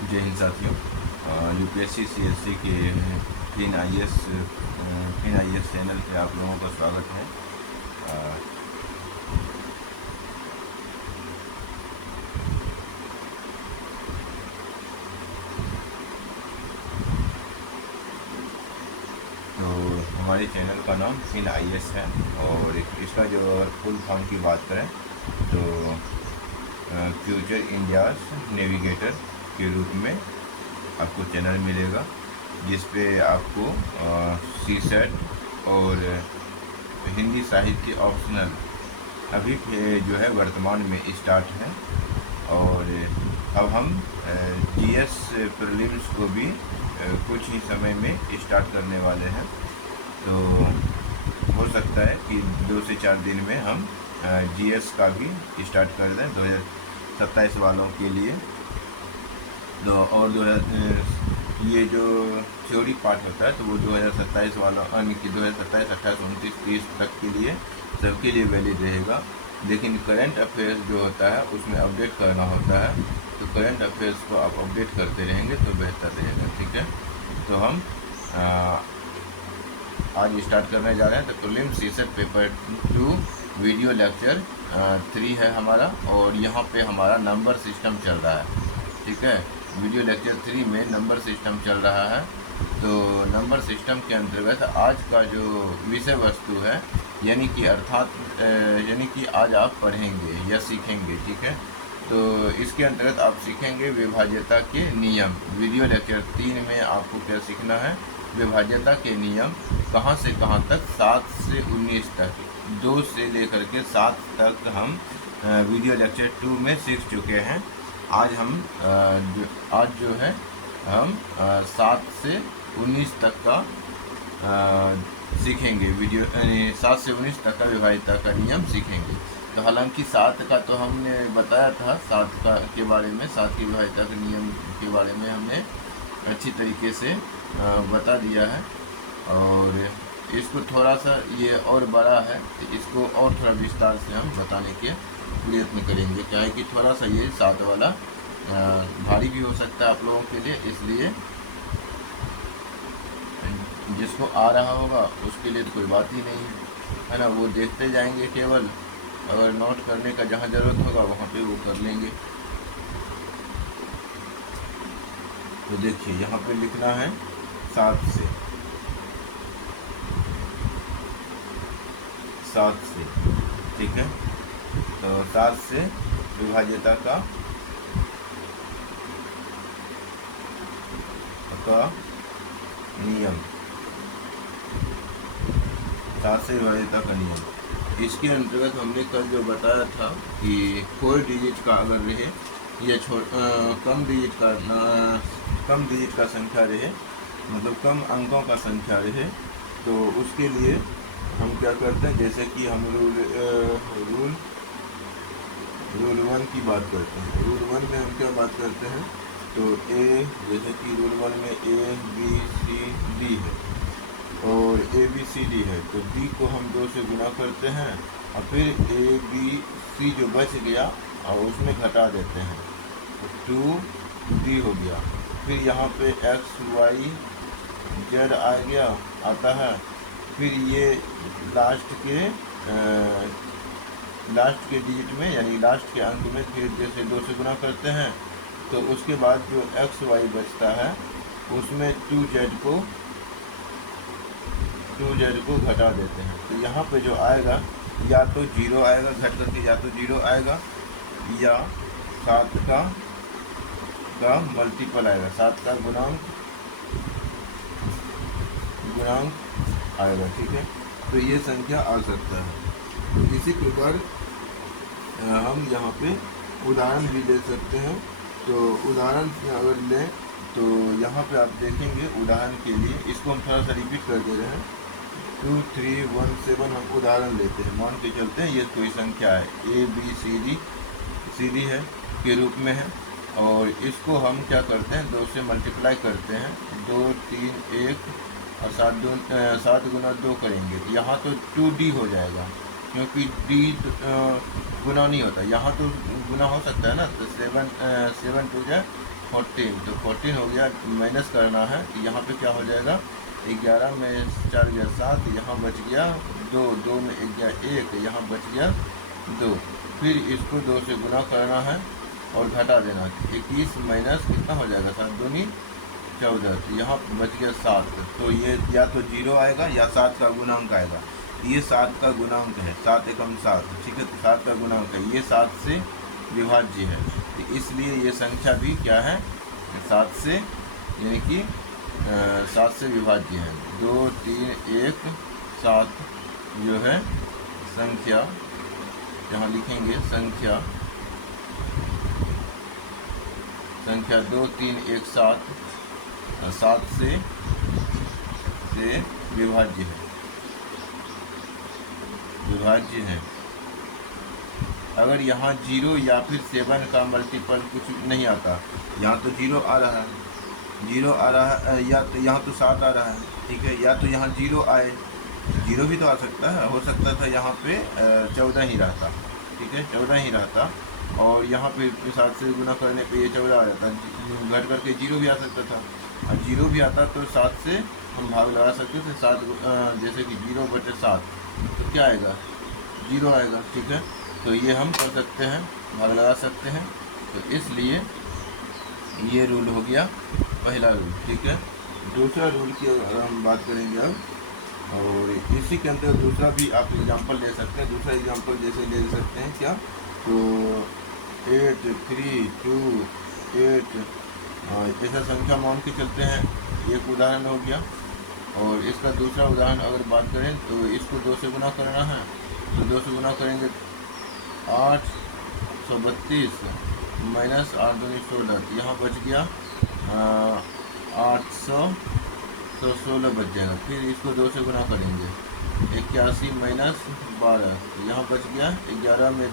जय हिंद साथियों। UPSC CSC के फिन आईएएस चैनल पे आप लोगों का स्वागत है। तो हमारे चैनल का नाम फिन आईएएस है और इसका जो फुल फॉर्म की बात करें तो फ्यूचर इंडियाज नेविगेटर के रूप में आपको चैनल मिलेगा, जिस पे आपको सीसेट और हिंदी साहित्य ऑप्शनल अभी जो है वर्तमान में स्टार्ट है। और अब हम जीएस प्रीलिम्स को भी कुछ ही समय में स्टार्ट करने वाले हैं। तो हो सकता है कि 2 से 4 दिन में हम जीएस का भी स्टार्ट कर दें 2027 वालों के लिए। तो और ये जो थ्योरी पार्ट होता है तो वो 2027 वालों यानी कि 2027, 28, 29, 30 तक के लिए सबके लिए वैलिड रहेगा। लेकिन करंट अफेयर्स जो होता है उसमें अपडेट करना होता है, तो करंट अफेयर्स को आप अपडेट करते रहेंगे तो बेहतर रहेगा। ठीक है, तो हम आज स्टार्ट करने जा रहे हैं। तो prelim CSAT paper 2 video lecture 3 है हमारा, और यहाँ पे हमारा नंबर सिस्टम चल रहा है। ठीक है, वीडियो लेक्चर 3 में नंबर सिस्टम चल रहा है। तो नंबर सिस्टम के अंतर्गत आज का जो विषय वस्तु है यानी कि यानी कि आज आप पढ़ेंगे या सीखेंगे। ठीक है, तो इसके अंतर्गत आप सीखेंगे विभाज्यता के नियम। वीडियो लेक्चर 3 में आपको क्या सीखना है? विभाज्यता के नियम कहाँ से कहाँ तक, 7 से 19 तक, 2 से लेकर के 7 तक हम वीडियो लेक्चर 2 में सीख चुके हैं। आज जो है हम 7 से 19 तक का सीखेंगे। 7 से 19 तक का विभाज्यता का नियम सीखेंगे। तो हालांकि 7 का तो हमने बताया था, 7 का के बारे में, 7 की विभाज्यता के नियम के बारे में हमने अच्छी तरीके से बता दिया है। और इसको थोड़ा सा ये और बड़ा है, तो इसको और थोड़ा विस्तार से हम बताने के प्रयत्न करेंगे। क्या है कि थोड़ा सा ये 7 वाला भारी भी हो सकता है आप लोगों के लिए, इसलिए जिसको आ रहा होगा उसके लिए तो कोई बात ही नहीं है ना, वो देखते जाएंगे केवल। अगर नोट करने का जहाँ ज़रूरत होगा वहाँ पे वो कर लेंगे। तो देखिए यहाँ पे लिखना है 7 से, ठीक है। तो 7 से विभाज्यता का नियम, 7 से विभाज्यता का नियम। इसके अंतर्गत हमने कल जो बताया था कि 4 डिजिट का अगर रहे या कम डिजिट का संख्या रहे, मतलब कम अंकों का संख्या रहे, तो उसके लिए हम क्या करते हैं, जैसे कि हम रूल 1 की बात करते हैं। रूल 1 में हम क्या बात करते हैं, तो जैसे कि रूल 1 में ABCD है और ABCD है, तो D को हम 2 से गुना करते हैं और फिर ABC जो बच गया और उसमें घटा देते हैं, तो 2D हो गया। फिर यहाँ पे XYZ आता है। फिर ये लास्ट के डिजिट में यानी लास्ट के अंक में फिर जैसे 2 से गुना करते हैं, तो उसके बाद जो XY बचता है उसमें 2Z को घटा देते हैं। तो यहाँ पे जो आएगा या तो 0 आएगा घट करके, या तो 0 आएगा या 7 का मल्टीपल आएगा, 7 का गुणांक आएगा। ठीक है, तो ये संख्या आ सकता है। तो इसी प्रकार हम यहाँ पे उदाहरण भी ले सकते हैं। तो उदाहरण अगर लें तो यहाँ पे आप देखेंगे, उदाहरण के लिए इसको हम थोड़ा सा रिपीट कर दे रहे हैं। 2, 3, 1, 7 हम उदाहरण लेते हैं। मान के चलते हैं ये कोई संख्या है ABCD है के रूप में है, और इसको हम क्या करते हैं, 2 से मल्टीप्लाई करते हैं। 2, 3, 1 और 7 गुना 2 करेंगे, तो यहाँ तो 2D हो जाएगा, क्योंकि D गुना नहीं होता। यहाँ तो गुना हो सकता है ना, तो 7 2 जा 14, तो 14 हो गया, माइनस करना है तो यहाँ पे क्या हो जाएगा, 11 में 4 गया 7, यहाँ बच गया 2, 2 में 1 गया 1, यहाँ बच गया 2। फिर इसको 2 से गुना करना है और घटा देना, 21 माइनस कितना हो जाएगा, 7 दूनी 14, तो यहाँ बच गया 7। तो ये या तो 0 आएगा या 7 का गुणांक आएगा। ये 7 का गुणांक है, 7 एकम 7, ठीक है, तो 7 का गुणांक है, ये 7 से विभाज्य है, तो इसलिए ये संख्या भी क्या है, 7 से, यानी कि 7 से विभाज्य है। 2, 3, 1, 7 जो है संख्या, यहाँ लिखेंगे संख्या 2, 3, 1, 7 7 से विभाज्य है। अगर यहाँ 0 या फिर 7 का मल्टीपल कुछ नहीं आता, यहाँ तो 0 आ रहा है, या तो यहाँ तो 7 आ रहा है, ठीक है, या तो यहाँ 0 आए, 0 भी तो आ सकता है, हो सकता था यहाँ पे 14 ही रहता, ठीक है, 14 ही रहता, और यहाँ पे 7 से गुना करने पे ये 14 आ जाता, घट करके 0 भी आ सकता था, और 0 भी आता तो 7 से हम भाग लगा सकते थे, 7 जैसे कि 0/7, तो क्या आएगा, 0 आएगा, ठीक है, तो ये हम कर सकते हैं, भाग लगा सकते हैं, तो इसलिए ये रूल हो गया पहला रूल, ठीक है। दूसरा रूल की अगर हम बात करेंगे अब, और इसी के अंदर दूसरा भी आप एग्जांपल ले सकते हैं। दूसरा एग्जांपल जैसे ले सकते हैं क्या, तो 8, 3, 2, 8 ऐसा संख्या मान के चलते हैं, एक उदाहरण हो गया। और इसका दूसरा उदाहरण अगर बात करें तो इसको 2 से गुना करना है, तो 2 से गुना करेंगे 832 माइनस 8 दूनी 16, यहाँ बच गया 816 बच जाएगा। फिर इसको 2 से गुना करेंगे 81 माइनस 12, तो यहाँ बच गया 11 में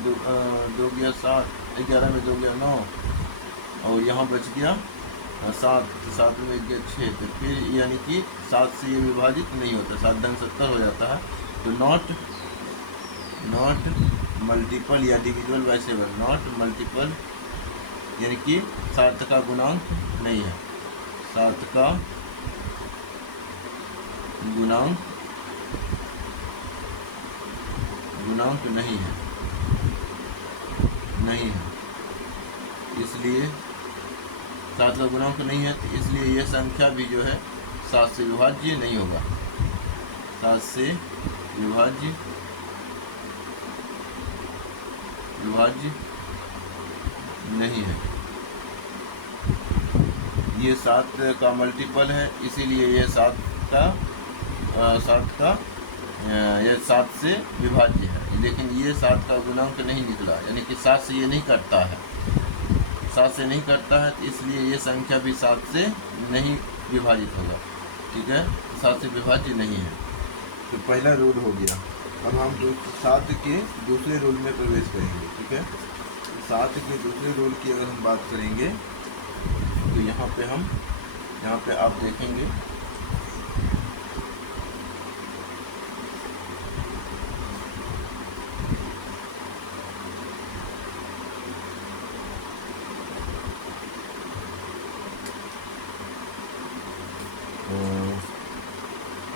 2 गया 7, 11 में 2 गया 9, और यहाँ बच गया 7, 7 में 1 गया 6, तो फिर यानी कि 7 से ये विभाजित नहीं होता, 7 × 70 हो जाता है। तो नॉट मल्टीपल या डिविजिबल बाय 7, नॉट मल्टीपल, यानी कि 7 का गुणांक नहीं है, 7 का गुणांक नहीं है, इसलिए 7 का गुणांक नहीं है, तो इसलिए यह संख्या भी जो है 7 से विभाज्य नहीं होगा, 7 से विभाज्य नहीं है। ये 7 का मल्टीपल है, इसीलिए ये 7 से विभाज्य है, लेकिन ये 7 का गुणांक नहीं निकला, यानी कि 7 से ये नहीं कटता है, 7 से नहीं कटता है, तो इसलिए ये संख्या भी 7 से नहीं विभाजित होगा, ठीक है, 7 से विभाज्य नहीं है। तो पहला रूल हो गया। अब हम 7 के दूसरे रूल में प्रवेश करेंगे, ठीक है। 7 के दूसरे रूल की अगर हम बात करेंगे तो यहाँ पे आप देखेंगे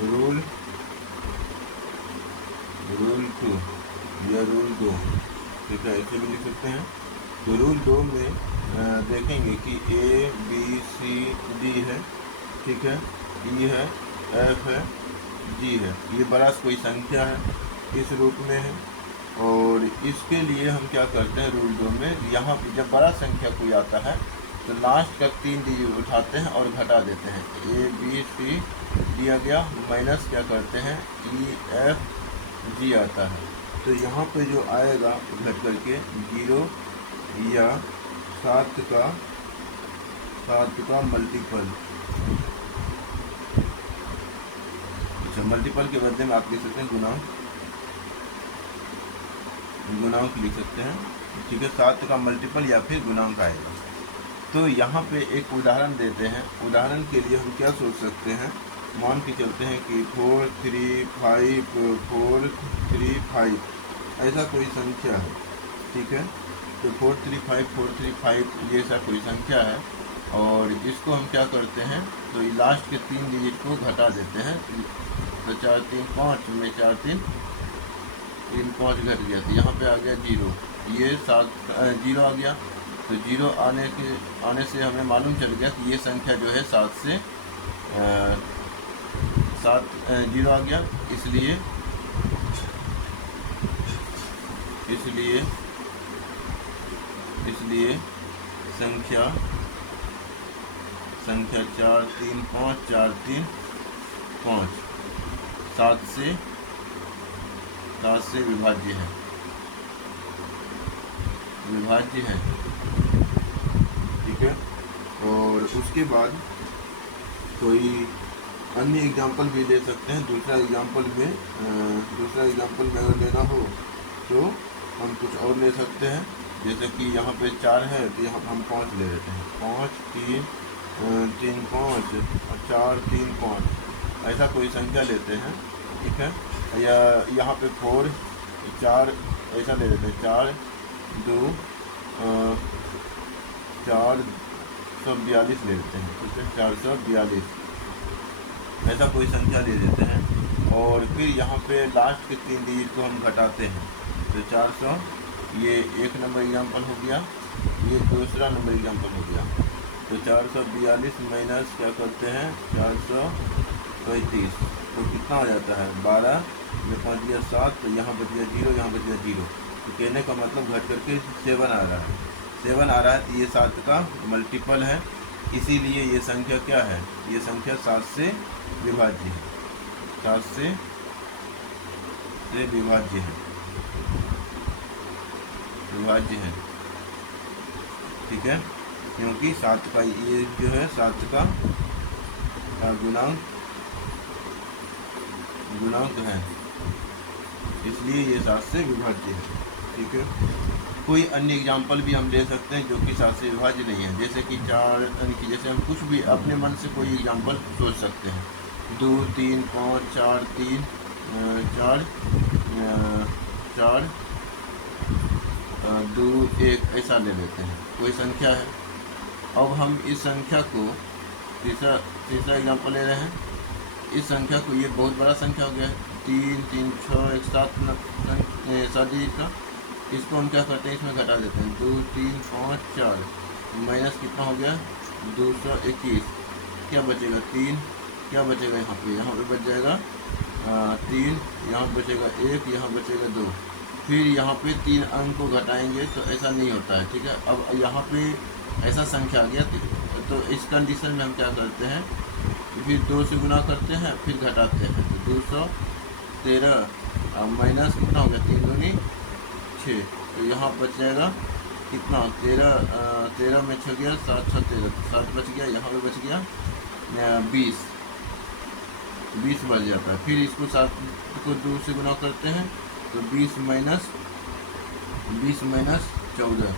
रूल 2 या रूल 2, ठीक है, ऐसे भी लिख सकते हैं। तो रूल 2 में देखेंगे कि A, B, C, D है, ठीक है, E है, F है, G है, ये बड़ा कोई संख्या है, इस रूप में है। और इसके लिए हम क्या करते हैं रूल 2 में, यहाँ पे जब बड़ा संख्या कोई आता है तो लास्ट का 3 डिजिट उठाते हैं और घटा देते हैं, A, B, C दिया गया, माइनस क्या करते हैं E, F, G आता है। तो यहाँ पे जो आएगा घट करके 0 या 7 का मल्टीपल, अच्छा मल्टीपल के बदले में आप लिख सकते हैं गुणांक लिख सकते हैं, ठीक है, 7 का मल्टीपल या फिर गुणांक आएगा। तो यहाँ पे एक उदाहरण देते हैं। उदाहरण के लिए हम क्या सोच सकते हैं, मान के चलते हैं कि 4, 3, 5 ऐसा कोई संख्या है, ठीक है। तो 4, 3, 5 ये ऐसा कोई संख्या है। और इसको हम क्या करते हैं, तो लास्ट के 3 डिजिट को घटा देते हैं। तो 4 3 5 में 4 3 3 5 घट गया, तो यहाँ पे आ गया 0, ये 0 आ गया। तो 0 आने से हमें मालूम चल गया कि ये संख्या जो है 7 से 0 आ गया। इसलिए संख्या 4 3 5 4 3 5 7 से विभाज्य है, ठीक है। और उसके बाद कोई अन्य एग्जाम्पल भी ले सकते हैं। दूसरा एग्जाम्पल में अगर लेना हो तो हम कुछ और ले सकते हैं। जैसे कि यहाँ पे 4 है, तो यहाँ हम 5 ले लेते हैं। 5 3 3 5 और 4 3 5, ऐसा कोई संख्या लेते हैं, ठीक है। या यहाँ पे 4 4 ऐसा ले लेते हैं। 4 2 442 ले लेते हैं, ठीक है। 442 ऐसा कोई संख्या ले लेते हैं। और फिर यहाँ पे लास्ट के 3 डिजिट को हम घटाते हैं। तो 400, ये 1 नंबर एग्जाम्पल हो गया, ये दूसरा नंबर एग्जाम्पल हो गया। तो 442 माइनस क्या करते हैं 435, तो कितना हो जाता है 12 में 5 गया 7, तो यहाँ बच गया 0, यहाँ बच गया 0। तो कहने का मतलब घट करके 7 आ रहा है, 7 आ रहा है। तो ये 7 का मल्टीपल है, इसीलिए ये संख्या क्या है, ये संख्या 7 से विभाज्य है, 7 से विभाज्य है, ठीक है। क्योंकि 7 का ये जो है 7 का गुणांक है, इसलिए ये 7 से विभाज्य है, ठीक है। कोई अन्य एग्जाम्पल भी हम ले सकते हैं जो कि 7 से विभाज्य नहीं है। जैसे कि 4 जैसे हम कुछ भी अपने मन से कोई एग्जाम्पल सोच सकते हैं। 2 3 5 4 3 4 4 2 1 ऐसा ले लेते हैं, कोई संख्या है। अब हम इस संख्या को तीसरा एग्जाम्पल ले रहे हैं। इस संख्या को, ये बहुत बड़ा संख्या हो गया है, 3 3 6 1 7 डिजिट का। इसको हम क्या करते हैं, इसमें घटा देते हैं। 2 3 5 4 माइनस कितना हो गया 221, क्या बचेगा 3, क्या बचेगा यहाँ पे बच जाएगा 3, यहाँ बचेगा 1, यहाँ बचेगा 2। फिर यहाँ पे 3 अंक को घटाएंगे तो ऐसा नहीं होता है, ठीक है। अब यहाँ पे ऐसा संख्या आ गया, तो इस कंडीशन में हम क्या करते हैं, फिर 2 से गुना करते हैं, फिर घटाते हैं। तो 213 माइनस कितना हो गया 3 दूनी 6, तो यहाँ बच जाएगा कितना 13 में 6 गया 7 6 13, 7 बच गया। यहाँ पे बच गया 20 बच जाता है। फिर इसको 7 को 2 से गुना करते हैं, तो 20 माइनस 14,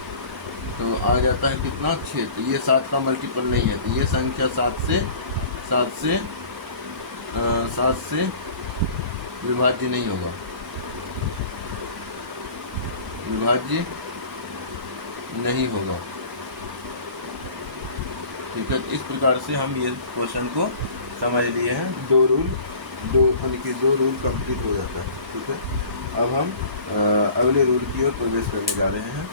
तो आ जाता है कितना 6। तो ये 7 का मल्टीपल नहीं है, तो ये संख्या 7 से विभाज्य नहीं होगा, विभाज्य नहीं होगा, ठीक है। इस प्रकार से हम ये क्वेश्चन को समझ लिए हैं। 2 रूल कंप्लीट हो जाता है, ठीक है। अब हम अगले रूल की ओर प्रवेश करने जा रहे हैं।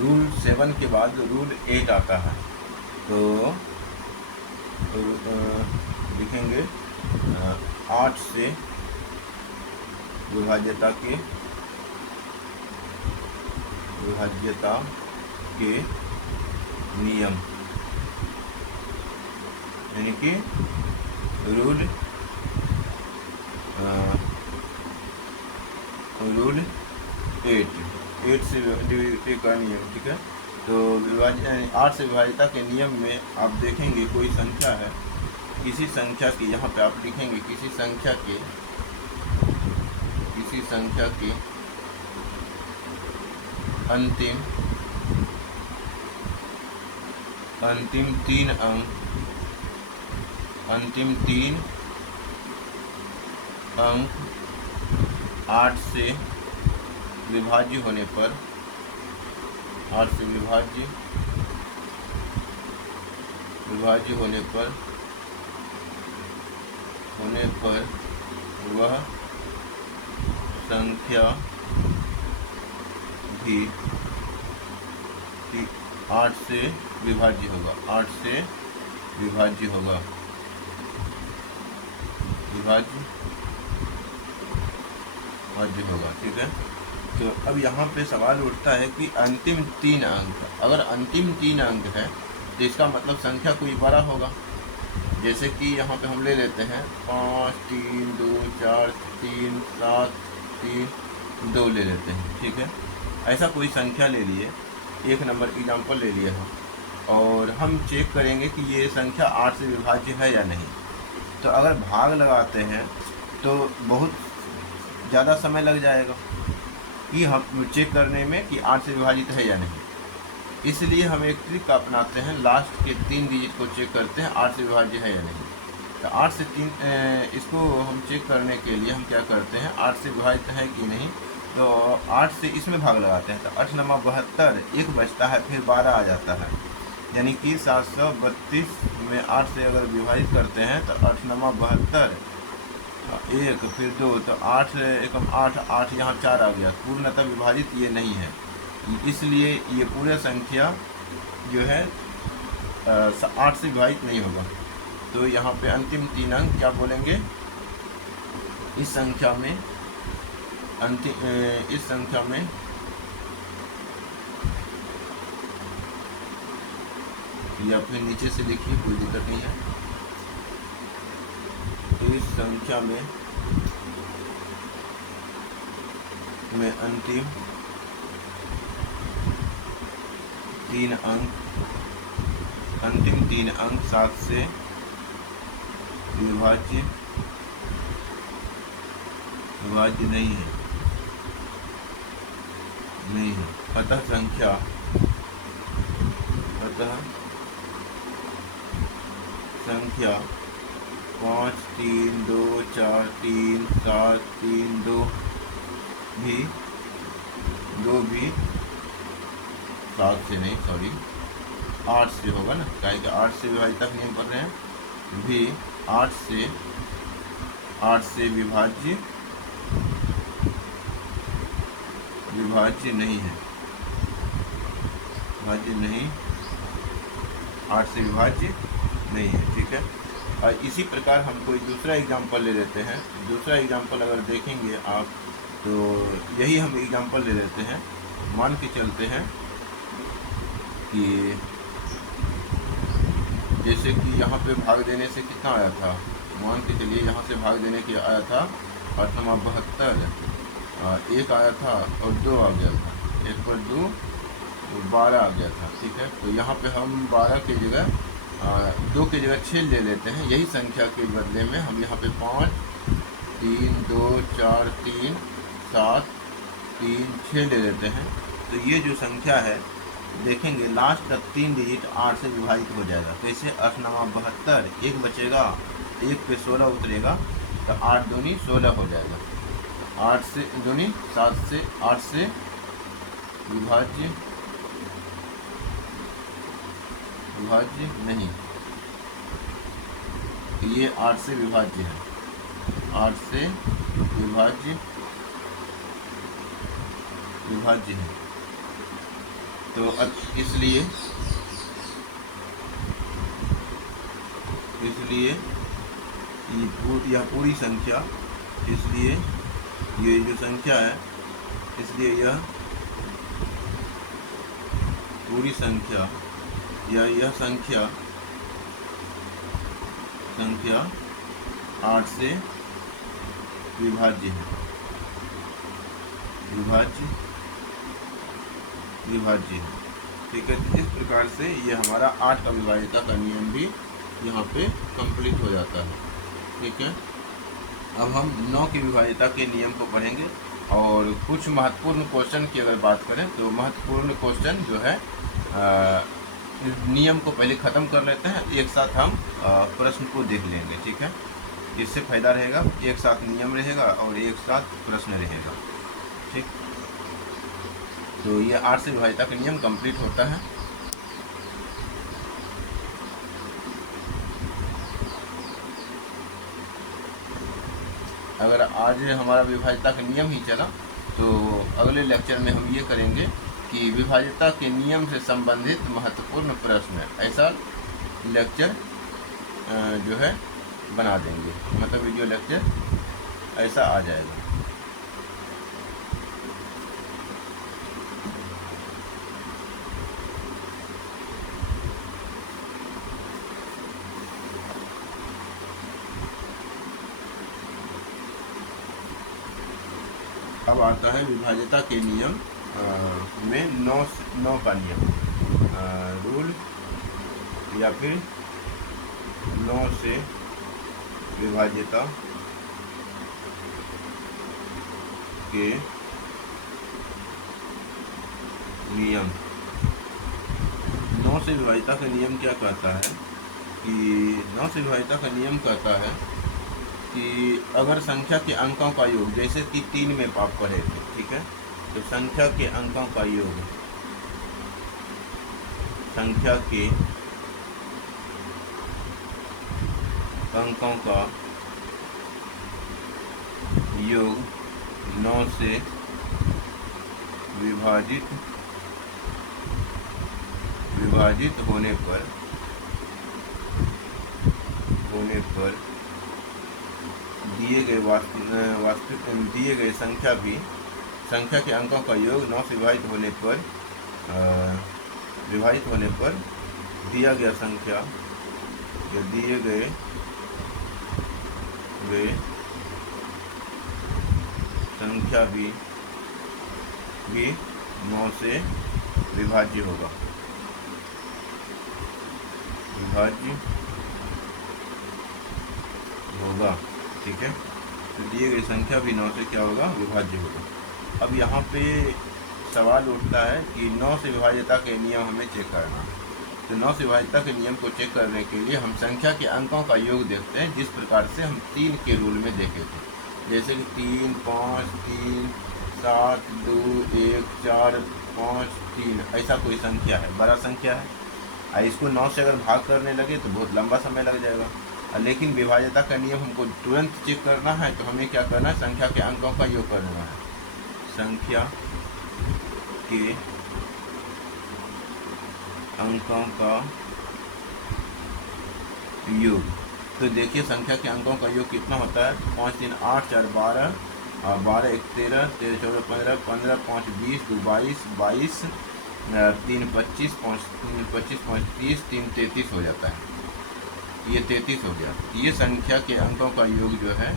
रूल 7 के बाद रूल 8 आता है, तो लिखेंगे 8 से विभाज्यता के विभाज्यता के नियम, यानी कि रूल 8 से डिविजिबिलिटी का नियम। ठीक है, तो 8 से विभाज्यता के नियम में आप देखेंगे कोई संख्या है, किसी संख्या की, यहाँ पे आप लिखेंगे किसी संख्या के अंतिम 3 अंक 8 से विभाज्य होने पर, 8 से विभाज्य होने पर वह संख्या भी 8 से विभाज्य होगा, 8 से विभाज्य होगा। ठीक है, तो अब यहाँ पे सवाल उठता है कि अंतिम 3 अंक, अगर अंतिम 3 अंक है तो इसका मतलब संख्या कोई बड़ा होगा। जैसे कि यहाँ पे हम ले लेते हैं 5 3 2 4 3 7 3 2 ले लेते हैं। ठीक है, ऐसा कोई संख्या ले लिए, 1 नंबर एग्जाम्पल ले लिया हम, और हम चेक करेंगे कि ये संख्या 8 से विभाज्य है या नहीं। तो अगर भाग लगाते हैं तो बहुत ज़्यादा समय लग जाएगा कि हम चेक करने में कि 8 से विभाजित है या नहीं। इसलिए हम एक ट्रिक अपनाते हैं, लास्ट के 3 डिजिट को चेक करते हैं 8 से विभाज्य है या नहीं। तो 8 से 3 इसको हम चेक करने के लिए हम क्या करते हैं, 8 से विभाजित है कि नहीं, तो 8 से इसमें भाग लगाते हैं। तो 8 9 72, 1 बचता है, फिर 12 आ जाता है, यानी कि 732 में 8 से अगर विभाजित करते हैं तो 8 9 72, 1 फिर 2, तो 8 एकम 8, 8 यहाँ 4 आ गया, पूर्णतः विभाजित ये नहीं है, इसलिए ये पूरा संख्या जो है 8 से विभाजित नहीं होगा। तो यहाँ पे अंतिम 3 अंक क्या बोलेंगे, इस संख्या में या फिर नीचे से लिखिए, कोई दिक्कत नहीं है। तो इस संख्या में अंतिम 3 अंक 7 से विभाज्य नहीं है। अतः संख्या 5 3 2 4 3 7 3 2 भी 7 से नहीं, सॉरी 8 से होगा ना, काहे कि 8 से विभाजित तक नियम पढ़ रहे हैं, भी 8 से विभाज्य नहीं है, 8 से विभाज्य नहीं है। ठीक है, और इसी प्रकार हम कोई दूसरा एग्जाम्पल ले लेते हैं। दूसरा एग्जाम्पल अगर देखेंगे आप, तो यही हम एग्जाम्पल ले लेते हैं। मान के चलते हैं कि जैसे कि यहाँ पे भाग देने से कितना आया था, मान के चलिए यहाँ से भाग देने के आया था 8 9 72, 1 आया था और 2 आ गया था, 1 पर 2 12 आ गया था। ठीक है, तो यहाँ पे हम 12 की जगह 2 की जगह 6 ले लेते हैं। यही संख्या के बदले में हम यहाँ पे 5 3 2 4 3 7 3 6 ले लेते हैं। तो ये जो संख्या है देखेंगे लास्ट का 3 डिजिट 8 से विभाजित हो जाएगा। तो इसे 8 9 72, 1 बचेगा, 1 पे 16 उतरेगा, तो 8 दूनी 16 हो जाएगा। 8 से दूनी 7 से 8 से विभाज्य नहीं, ये 8 से विभाज्य है, 8 से विभाज्य है। तो इसलिए यह पूरी संख्या, इसलिए ये जो संख्या है, इसलिए यह पूरी संख्या या यह संख्या 8 से विभाज्य है, विभाज्य है। ठीक है, तो इस प्रकार से ये हमारा 8 का विभाज्यता का नियम भी यहाँ पे कंप्लीट हो जाता है। ठीक है, अब हम 9 की विभाज्यता के नियम को पढ़ेंगे और कुछ महत्वपूर्ण क्वेश्चन की अगर बात करें तो महत्वपूर्ण क्वेश्चन जो है नियम को पहले ख़त्म कर लेते हैं, एक साथ हम प्रश्न को देख लेंगे। ठीक है, इससे फ़ायदा रहेगा, एक साथ नियम रहेगा और एक साथ प्रश्न रहेगा। ठीक, तो ये 8 से विभाज्यता का नियम कंप्लीट होता है। अगर आज हमारा विभाज्यता का नियम ही चला तो अगले लेक्चर में हम ये करेंगे कि विभाज्यता के नियम से संबंधित महत्वपूर्ण प्रश्न, ऐसा लेक्चर जो है बना देंगे, मतलब वीडियो लेक्चर ऐसा आ जाएगा। अब आता है विभाज्यता के नियम में 9 का नियम, रूल या फिर 9 से विभाज्यता के नियम। 9 से विभाज्यता का नियम क्या कहता है कि 9 से विभाज्यता का नियम कहता है कि अगर संख्या के अंकों का योग, जैसे कि 3 में आप पढ़े थे, ठीक है, तो संख्या के अंकों का योग, संख्या के अंकों का योग 9 से विभाजित होने पर दिए गए संख्या के अंकों का योग 9 से विभाजित होने पर दिया गया संख्या या दिए गए संख्या भी 9 से विभाज्य होगा, ठीक है। तो दिए गई संख्या भी 9 से क्या होगा, विभाज्य होगा। अब यहाँ पे सवाल उठता है कि 9 से विभाज्यता के नियम हमें चेक करना। तो 9 से विभाज्यता के नियम को चेक करने के लिए हम संख्या के अंकों का योग देखते हैं, जिस प्रकार से हम 3 के रूल में देखे थे। जैसे कि 3, 5, 3, 7, 2, 1, 4, 5, 3, ऐसा कोई संख्या है, बड़ा संख्या है, इसको 9 से अगर भाग करने लगे तो बहुत लंबा समय लग जाएगा। लेकिन विभाज्यता का नियम हमको तुरंत चेक करना है, तो हमें क्या करना है, संख्या के अंकों का योग करना है। संख्या के अंकों का योग, तो देखिए संख्या के अंकों का योग कितना होता है, 5, 3, 8, 4, 12, 12, 1, 13, 13, 14, 15, 15, 5, 20, 2, 22, 22, 3, 25, 5, 25, 5, 30, 3, 33 हो जाता है। ये 33 हो गया। ये संख्या के अंकों का योग जो है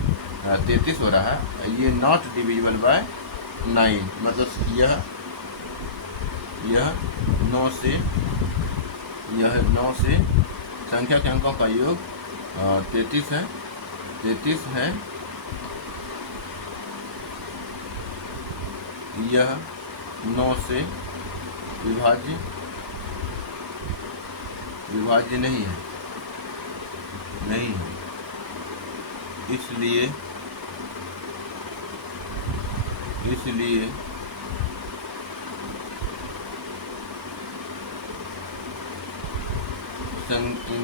33 हो रहा है। ये नॉट डिविजिबल बाय 9, मतलब यह 9 से संख्या के अंकों का योग 33 है, 33 है। यह 9 से विभाज्य नहीं है, इसलिए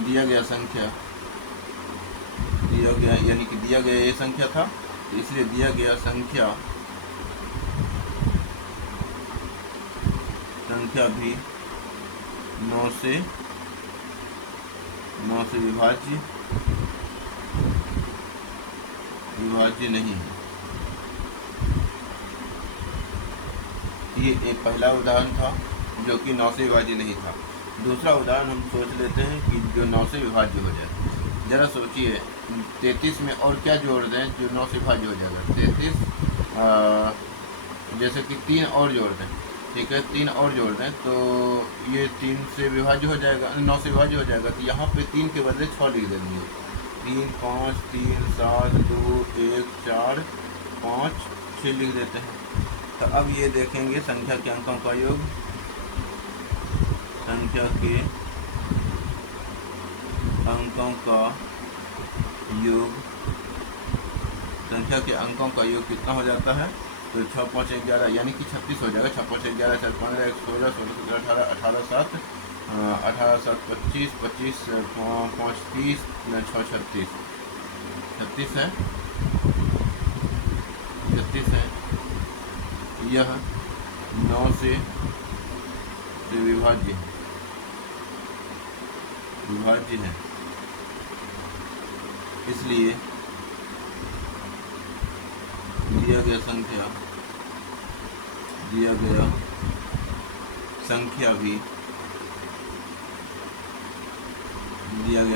दिया गया संख्या, यानी कि दिया गया ये संख्या था, तो इसलिए दिया गया संख्या भी 9 से विभाज्य नहीं है। ये एक पहला उदाहरण था। जो कि 9 से विभाज्य नहीं था। दूसरा उदाहरण हम सोच लेते हैं कि जो 9 से विभाज्य हो जाए। ज़रा सोचिए 33 में और क्या जोड़ दें जो 9 से विभाज्य हो जाएगा। 33 जैसे कि 3 और जोड़ दें, ठीक है, 3 और जोड़ दें तो ये 3 से विभाज्य हो जाएगा, 9 से विभाज्य हो जाएगा। तो यहाँ पे 3 के बदले 6 लिख देंगे। 3 5 3 7 2 1 4 5 6 लिख देते हैं। तो अब ये देखेंगे संख्या के अंकों का योग, संख्या के अंकों का योग, संख्या के अंकों का योग कितना हो जाता है। तो 6 5 11 यानी कि 36 हो जाएगा। 6 5 11 4 15 1 16 16 17 18 18 7 18 7 25 25 5 30 6 36 36 है, 36 है। यह 9 से विभाज्य है, विभाज्य है। इसलिए दिया गया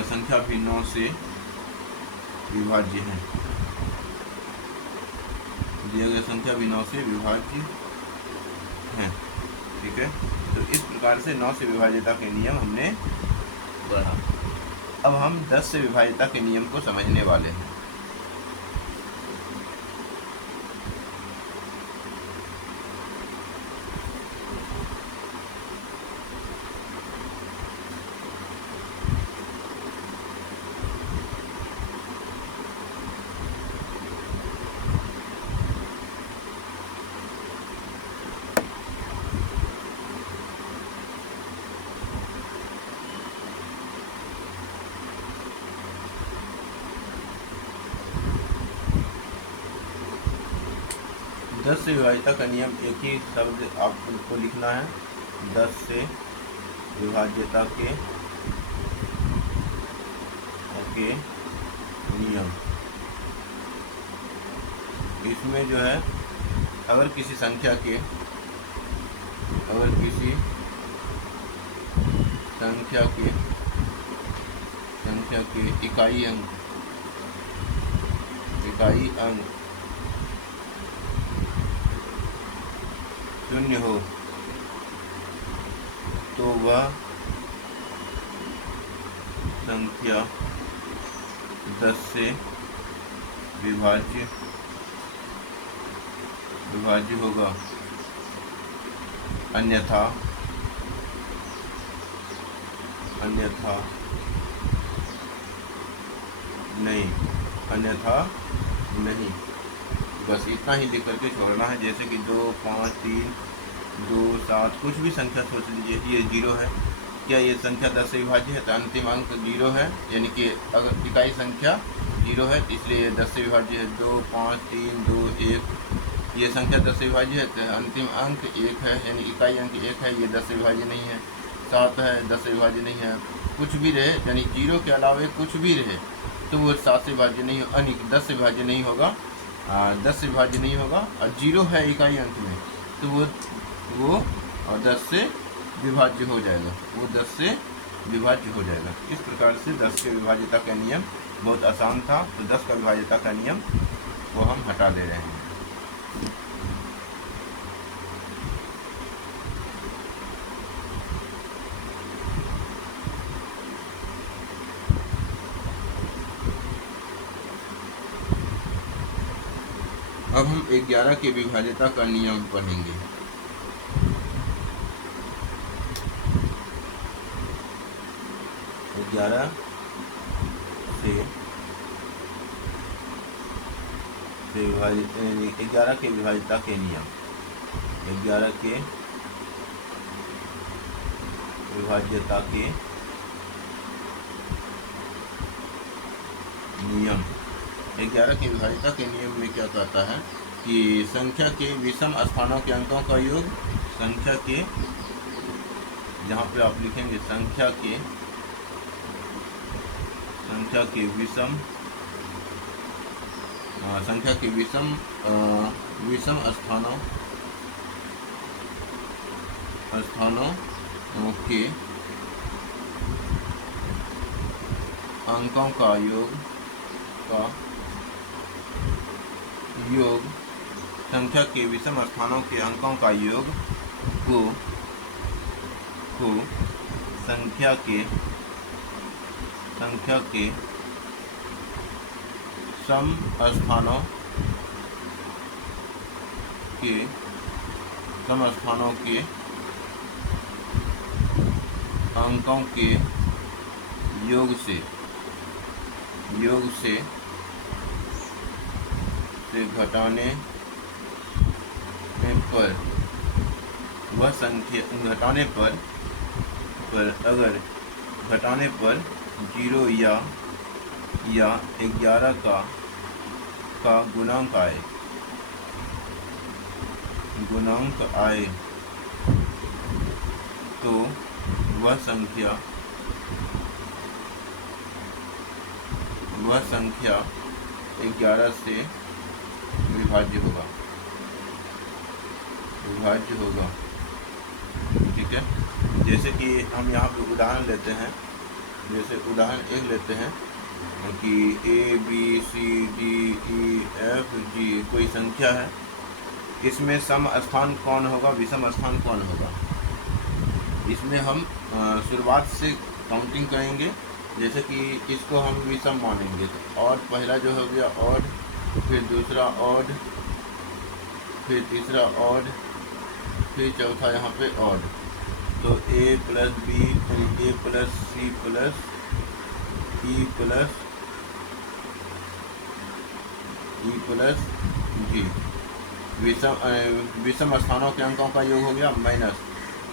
संख्या भी 9 से विभाज्य है। दिया गया संख्या भी 9 से विभाज्य है, ठीक है। तो इस प्रकार से 9 से विभाज्यता के नियम हमने पढ़ा। अब हम 10 से विभाज्यता के नियम को समझने वाले हैं। दस से विभाज्यता का नियम, एक ही शब्द आपको लिखना है। 10 से विभाज्यता के नियम। इसमें जो है अगर किसी संख्या के इकाई अंक शून्य हो तो वह संख्या 10 से विभाज्य होगा, अन्यथा नहीं। बस इतना ही लिख करके छोड़ना है। जैसे कि 2 5 3 2 7 कुछ भी संख्या सोच लीजिए, ये 0 है। क्या ये संख्या 10 से विभाज्य है? तो अंतिम अंक 0 है, यानी कि अगर इकाई संख्या 0 है तो इसलिए 10 से विभाज्य है। 2 5 3 2 1 ये संख्या 10 से विभाज्य है तो अंतिम अंक 1 है, यानी इकाई अंक 1 है, ये 10 से विभाज्य नहीं है। 7 है, 10 से विभाज्य नहीं है। कुछ भी रहे, यानी 0 के अलावा कुछ भी रहे तो वो 7 से विभाज्य नहीं, यानी 10 से विभाज्य नहीं होगा। 10 से विभाज्य नहीं होगा। और 0 है इकाई अंक में तो वो और 10 से विभाज्य हो जाएगा, वो 10 से विभाज्य हो जाएगा। इस प्रकार से 10 के विभाज्यता का नियम बहुत आसान था। तो 10 का विभाज्यता का नियम वो हम हटा दे रहे हैं। अब हम 11 के विभाज्यता का नियम पढ़ेंगे। ग्यारह के विभाज्यता के नियम। 11 के विभाज्यता के नियम। 11 के विभाज्यता के नियम में क्या कहता है कि संख्या के विषम स्थानों के अंकों का योग, संख्या के, जहाँ पे आप लिखेंगे संख्या के विषम स्थानों स्थानों के अंकों का योग संख्या के विषम स्थानों के अंकों का योग को संख्या के सम स्थानों के अंकों के योग से घटाने पर वह संख्या अगर घटाने पर 0 या 11 का गुणांक आए तो वह संख्या 11 से विभाज्य होगा। ठीक है, जैसे कि हम यहाँ पे उदाहरण लेते हैं, जैसे उदाहरण 1 लेते हैं कि ABCDEFG कोई संख्या है, इसमें सम स्थान कौन होगा, विषम स्थान कौन होगा। इसमें हम शुरुआत से काउंटिंग करेंगे, जैसे कि इसको हम विषम मानेंगे तो और पहला जो हो गया ऑड, फिर दूसरा ऑड, फिर तीसरा ऑड, फिर चौथा यहाँ पे ऑड। तो A + B A + C + E + G विषम स्थानों के अंकों का योग हो गया माइनस।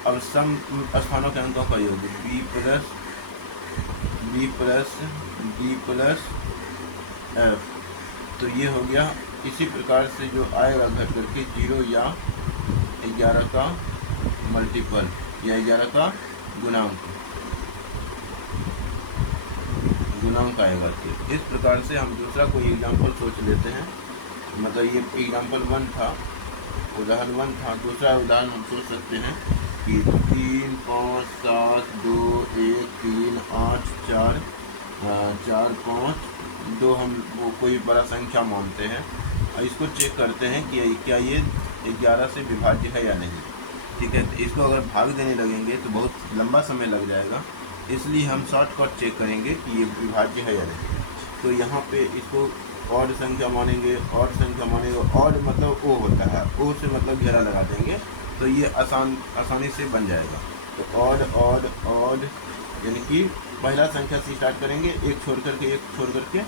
अब सम स्थानों के अंकों का योग B + D + F। तो ये हो गया। इसी प्रकार से जो आएगा घट करके 0 या 11 का मल्टीपल या 11 का गुणांक आएगा। तो इस प्रकार से हम दूसरा कोई एग्जाम्पल सोच लेते हैं। मतलब ये एग्जाम्पल 1 था, उदाहरण 1 था। दूसरा उदाहरण हम सोच सकते हैं कि 3 5 7 2 1 3 8 4 4 5 2 हम वो कोई बड़ा संख्या मानते हैं और इसको चेक करते हैं कि क्या ये 11 से विभाज्य है या नहीं। ठीक है, तो इसको अगर भाग देने लगेंगे तो बहुत लंबा समय लग जाएगा, इसलिए हम शॉर्टकट चेक करेंगे कि ये विभाज्य है या नहीं। तो यहाँ पे इसको ऑड संख्या मानेंगे, ऑड मतलब ओ होता है, ओ से मतलब घेरा लगा देंगे तो ये आसानी से बन जाएगा। तो ऑड यानी कि पहला संख्या से स्टार्ट करेंगे, एक छोड़ करके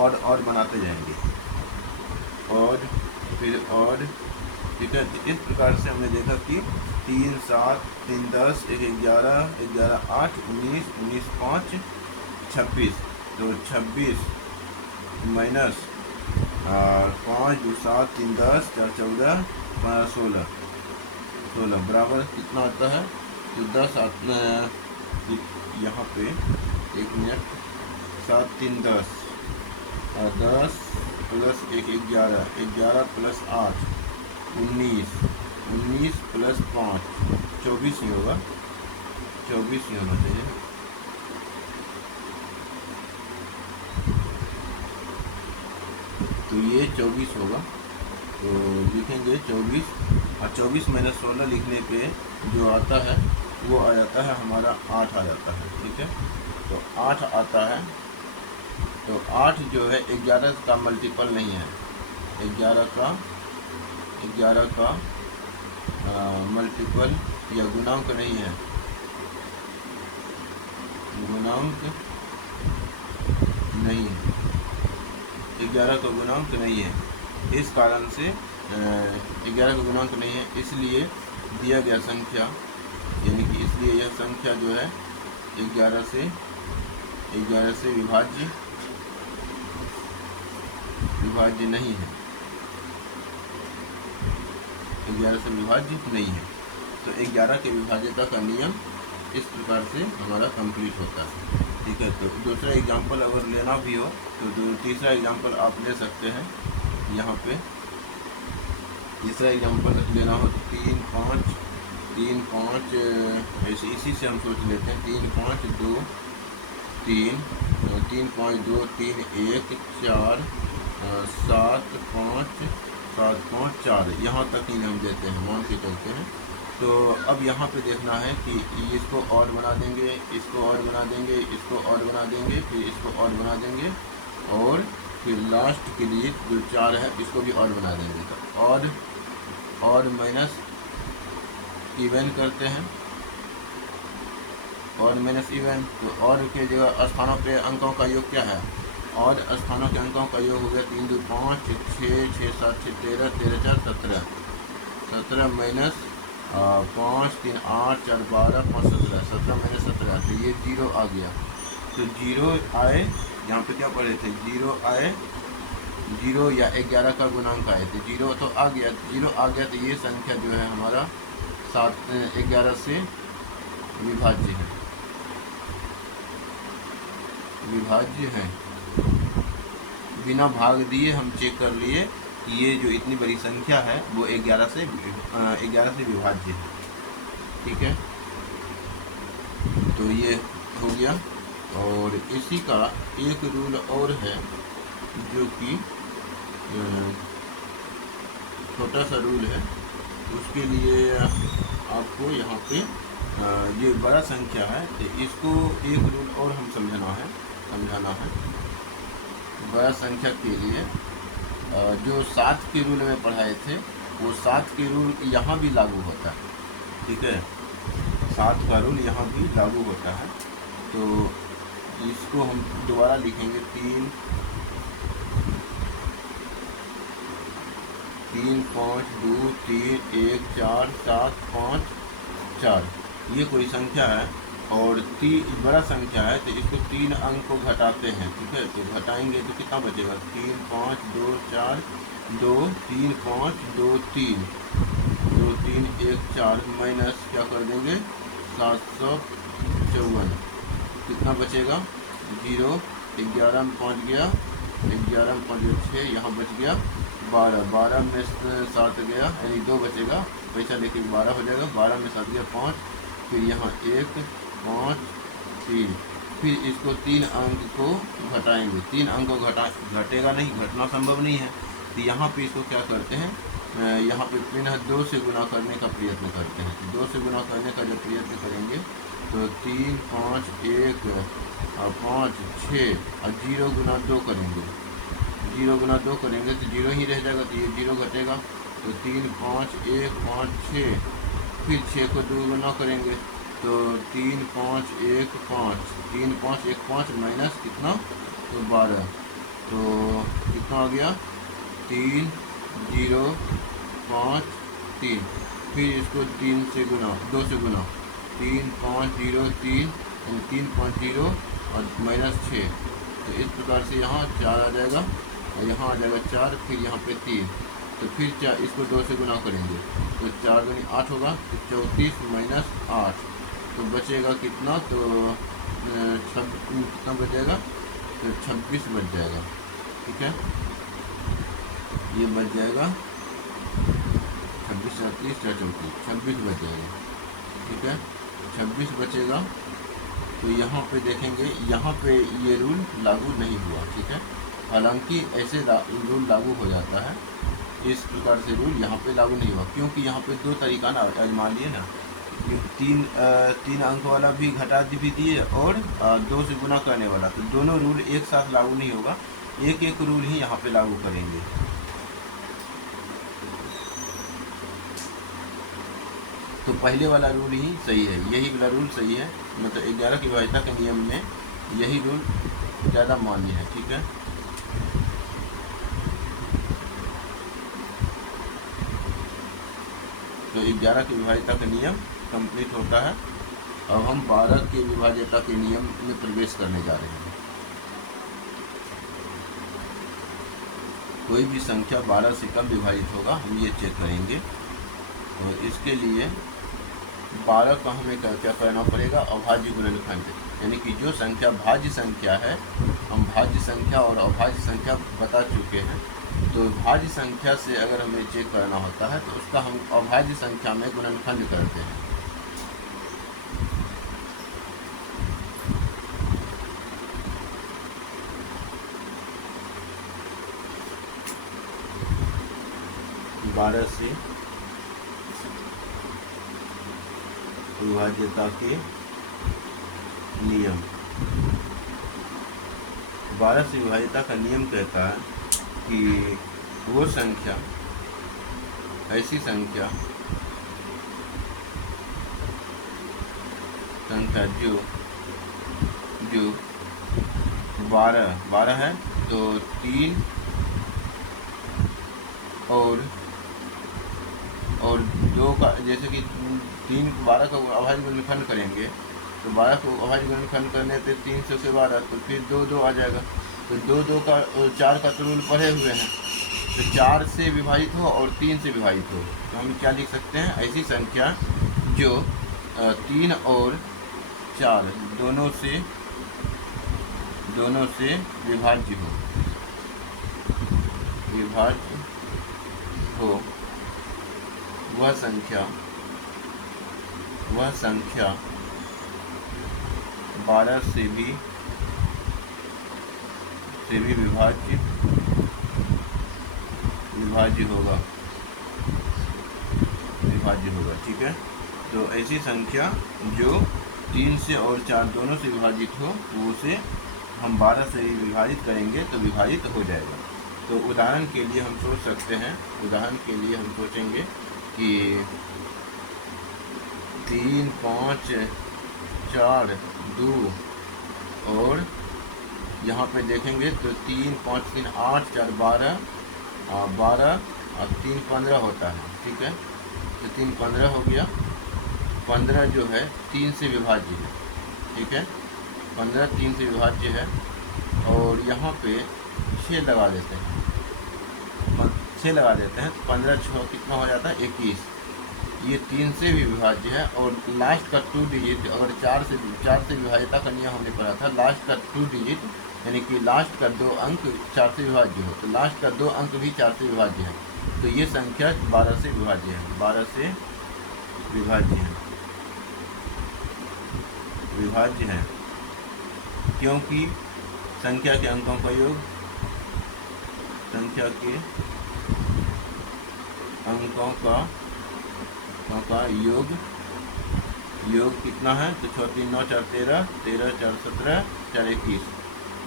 ऑड बनाते जाएंगे, ऑड फिर ऑड। ठीक है, तो इस प्रकार से हमने देखा कि 3 7 3 10 1 11 11 8 19 19 5 26। तो 26 माइनस 5 2 7 3 10 4 14 15 16 बराबर कितना आता है। तो 10 यहाँ पे 1 मिनट 7 3 10 10 + 1 11 11 + 8 19 19 + 5 24 ही होगा, 24 ही होना चाहिए। तो ये 24 होगा, तो लिखेंगे 24 और 24 - 16 लिखने पे जो आता है वो आ जाता है हमारा 8 आ जाता है। ठीक है, तो 8 आता है। तो 8 जो है 11 का मल्टीपल नहीं है, 11 का मल्टीपल या गुणांक नहीं है, गुणांक नहीं है, 11 का गुणांक नहीं है। इस कारण से 11 का गुणांक नहीं है, इसलिए दिया गया संख्या यानी कि इसलिए यह संख्या जो है 11 से विभाज्य नहीं है, 11 से विभाज्य नहीं है। तो 11 के विभाज्यता का नियम इस प्रकार से हमारा कंप्लीट होता है। ठीक है, तो दूसरा एग्जांपल अगर लेना भी हो तो तीसरा एग्जांपल आप ले सकते हैं। यहाँ पे तीसरा एग्जांपल लेना हो तो 3 5 3 5 ऐसे इसी से हम सोच लेते हैं 3 5 2 3 3 5 2 3 1 4 7 5 7 5 4 यहाँ तक ही हम देते हैं, मान के चलते हैं। तो अब यहाँ पे देखना है कि इसको और बना देंगे, इसको और बना देंगे, इसको और बना देंगे, फिर इसको और बना देंगे, और फिर लास्ट के लिए जो 4 है इसको भी और बना देंगे। तो और माइनस इवन करते हैं, और माइनस इवन। तो और के जगह स्थानों पे अंकों का योग क्या है, और स्थानों के अंकों का योग हो गया 3 2 5 6 6 7 6 13 13 4 17 17 माइनस 5 3 8 4 12 5 17 17 माइनस 17, तो ये 0 आ गया। तो 0 आए, यहाँ पे क्या पढ़े थे, 0 आए, 0 या 11 का गुणांक आए थे, 0 तो आ गया, 0 आ गया, तो ये संख्या जो है हमारा 11 से विभाज्य है, विभाज्य है। बिना भाग दिए हम चेक कर लिए कि ये जो इतनी बड़ी संख्या है वो 11 से विभाज्य है, ठीक है। तो ये हो गया। और इसी का एक रूल और है जो कि छोटा सा रूल है, उसके लिए आपको यहाँ पे ये बड़ा संख्या है तो इसको एक रूल और हम समझाना है। बड़ा संख्या के लिए जो 7 के रूल में पढ़ाए थे वो 7 के रूल यहाँ भी लागू होता है, ठीक है। 7 का रूल यहाँ भी लागू होता है। तो इसको हम दोबारा लिखेंगे 3 5 2 3 1 4 7 5 4, ये कोई संख्या है और बड़ा संख्या है तो इसको 3 अंक को घटाते हैं, ठीक है। तो घटाएंगे तो कितना बचेगा, 3 5 2 4 2 3 5 2 3 2 3 1 4 माइनस क्या कर देंगे 754, कितना बचेगा 0, 11 में पहुँच गया, 11 में पहुँच गया 6, यहाँ बच गया 12, 12 में 7 गया यानी 2 बचेगा, पैसा लेके 12 हो जाएगा, 12 में 7 गया 5, फिर यहाँ 1 5 3, फिर इसको 3 अंक को घटाएंगे, 3 अंक को घटेगा नहीं, घटना संभव नहीं है। तो यहाँ पे इसको क्या करते हैं, यहाँ पे पुनः 2 से गुना करने का प्रयत्न करते हैं। 2 से गुना करने का जब प्रयत्न करेंगे तो 3 5 1 और 5 6 और 0 गुना 2 करेंगे, 0 गुना 2 करेंगे तो 0 ही रह जाएगा, तो ये 0 घटेगा। तो 3 5 1 5 6, फिर 6 को 2 गुना करेंगे तो 3 5 1 5, 3 5 1 5 माइनस कितना तो 12, तो कितना आ गया 3 0 5 3, फिर इसको 3 से गुना 2 से गुना 3 5 0 3 3 5 0 और माइनस 6, तो इस प्रकार से यहाँ 4 आ जाएगा और यहाँ आ जाएगा 4, फिर यहाँ पे 3, तो फिर 4 इसको 2 से गुना करेंगे तो 4 दूनी 8 होगा, तो 34 माइनस 8, तो बचेगा कितना, तो कितना बचेगा, तो 26 बच जाएगा, ठीक है। ये बच जाएगा 26 37 34 26 बच जाएगा, ठीक है। 26 बचेगा। तो यहाँ पे देखेंगे, यहाँ पे ये रूल लागू नहीं हुआ, ठीक है। हालांकि ऐसे रूल लागू हो जाता है, इस प्रकार से रूल यहाँ पे लागू नहीं हुआ, क्योंकि यहाँ पे 2 तरीका ना आजमा लिए ना, 3 अंक वाला भी घटा भी दिए और 2 से गुना करने वाला, तो दोनों रूल एक साथ लागू नहीं होगा, एक एक रूल ही यहाँ पे लागू करेंगे। तो पहले वाला रूल ही सही है, यही वाला रूल सही है, मतलब 11 की विभाज्यता के नियम में यही रूल ज़्यादा मान्य है, ठीक है। तो 11 की विभाज्यता का नियम कंप्लीट होता है। अब हम 12 के विभाज्यता के नियम में प्रवेश करने जा रहे हैं। कोई भी संख्या 12 से कम विभाजित होगा, हम ये चेक करेंगे। और इसके लिए 12 का हमें क्या करना पड़ेगा, अभाज्य गुणनखंड, यानी कि जो संख्या भाज्य संख्या है, हम भाज्य संख्या और अभाज्य संख्या बता चुके हैं, तो भाज्य संख्या से अगर हमें चेक करना होता है तो उसका हम अभाज्य संख्या में गुणनखंड करते हैं। बारह से विभाज्यता के नियम। 12 से विभाज्यता का नियम कहता है कि वो संख्या, ऐसी संख्या जो 12 है तो 3 और 2 का, जैसे कि 12 का अभाज्य गुणनखंड करेंगे तो 12 को अभाज्य गुणनखंड करने पे 300 से 12 तो फिर 2 आ जाएगा। तो 2 का 4 का तो रूल पढ़े हुए हैं, तो 4 से विभाजित हो और 3 से विभाजित हो, तो हम क्या लिख सकते हैं, ऐसी संख्या जो 3 और 4 दोनों से विभाज्य हो, वह संख्या 12 से भी विभाज्य होगा। ठीक है, तो ऐसी संख्या जो 3 से और 4 दोनों से विभाजित हो, वो उसे हम 12 से विभाजित करेंगे तो विभाजित हो जाएगा। तो उदाहरण के लिए हम सोच सकते हैं, हम सोचेंगे कि 3, 5, 4, 2 और यहाँ पे देखेंगे तो 3, 5, 3, 8, 4, 12 और 3, 15 होता है। ठीक है, तो 3, 15 हो गया। 15 जो है 3 से विभाज्य है। ठीक है, 15 3 से विभाज्य है और यहाँ पे 6 लगा देते हैं। 6 15 6 कितना हो जाता है, 21। ये 3 से भी विभाज्य है और लास्ट का 2 डिजिट, अगर 4 से विभाज्यता का नियम हमने पढ़ा था, लास्ट का 2 डिजिट यानी कि लास्ट का 2 अंक 4 से विभाज्य हो, तो लास्ट का 2 अंक भी 4 से विभाज्य है। तो ये संख्या 12 से विभाज्य है। 12 से विभाज्य है क्योंकि संख्या के अंकों का योग, योग कितना है, तो 6, 3, 9, 4, 13, 13, 4, 17, 4, 21।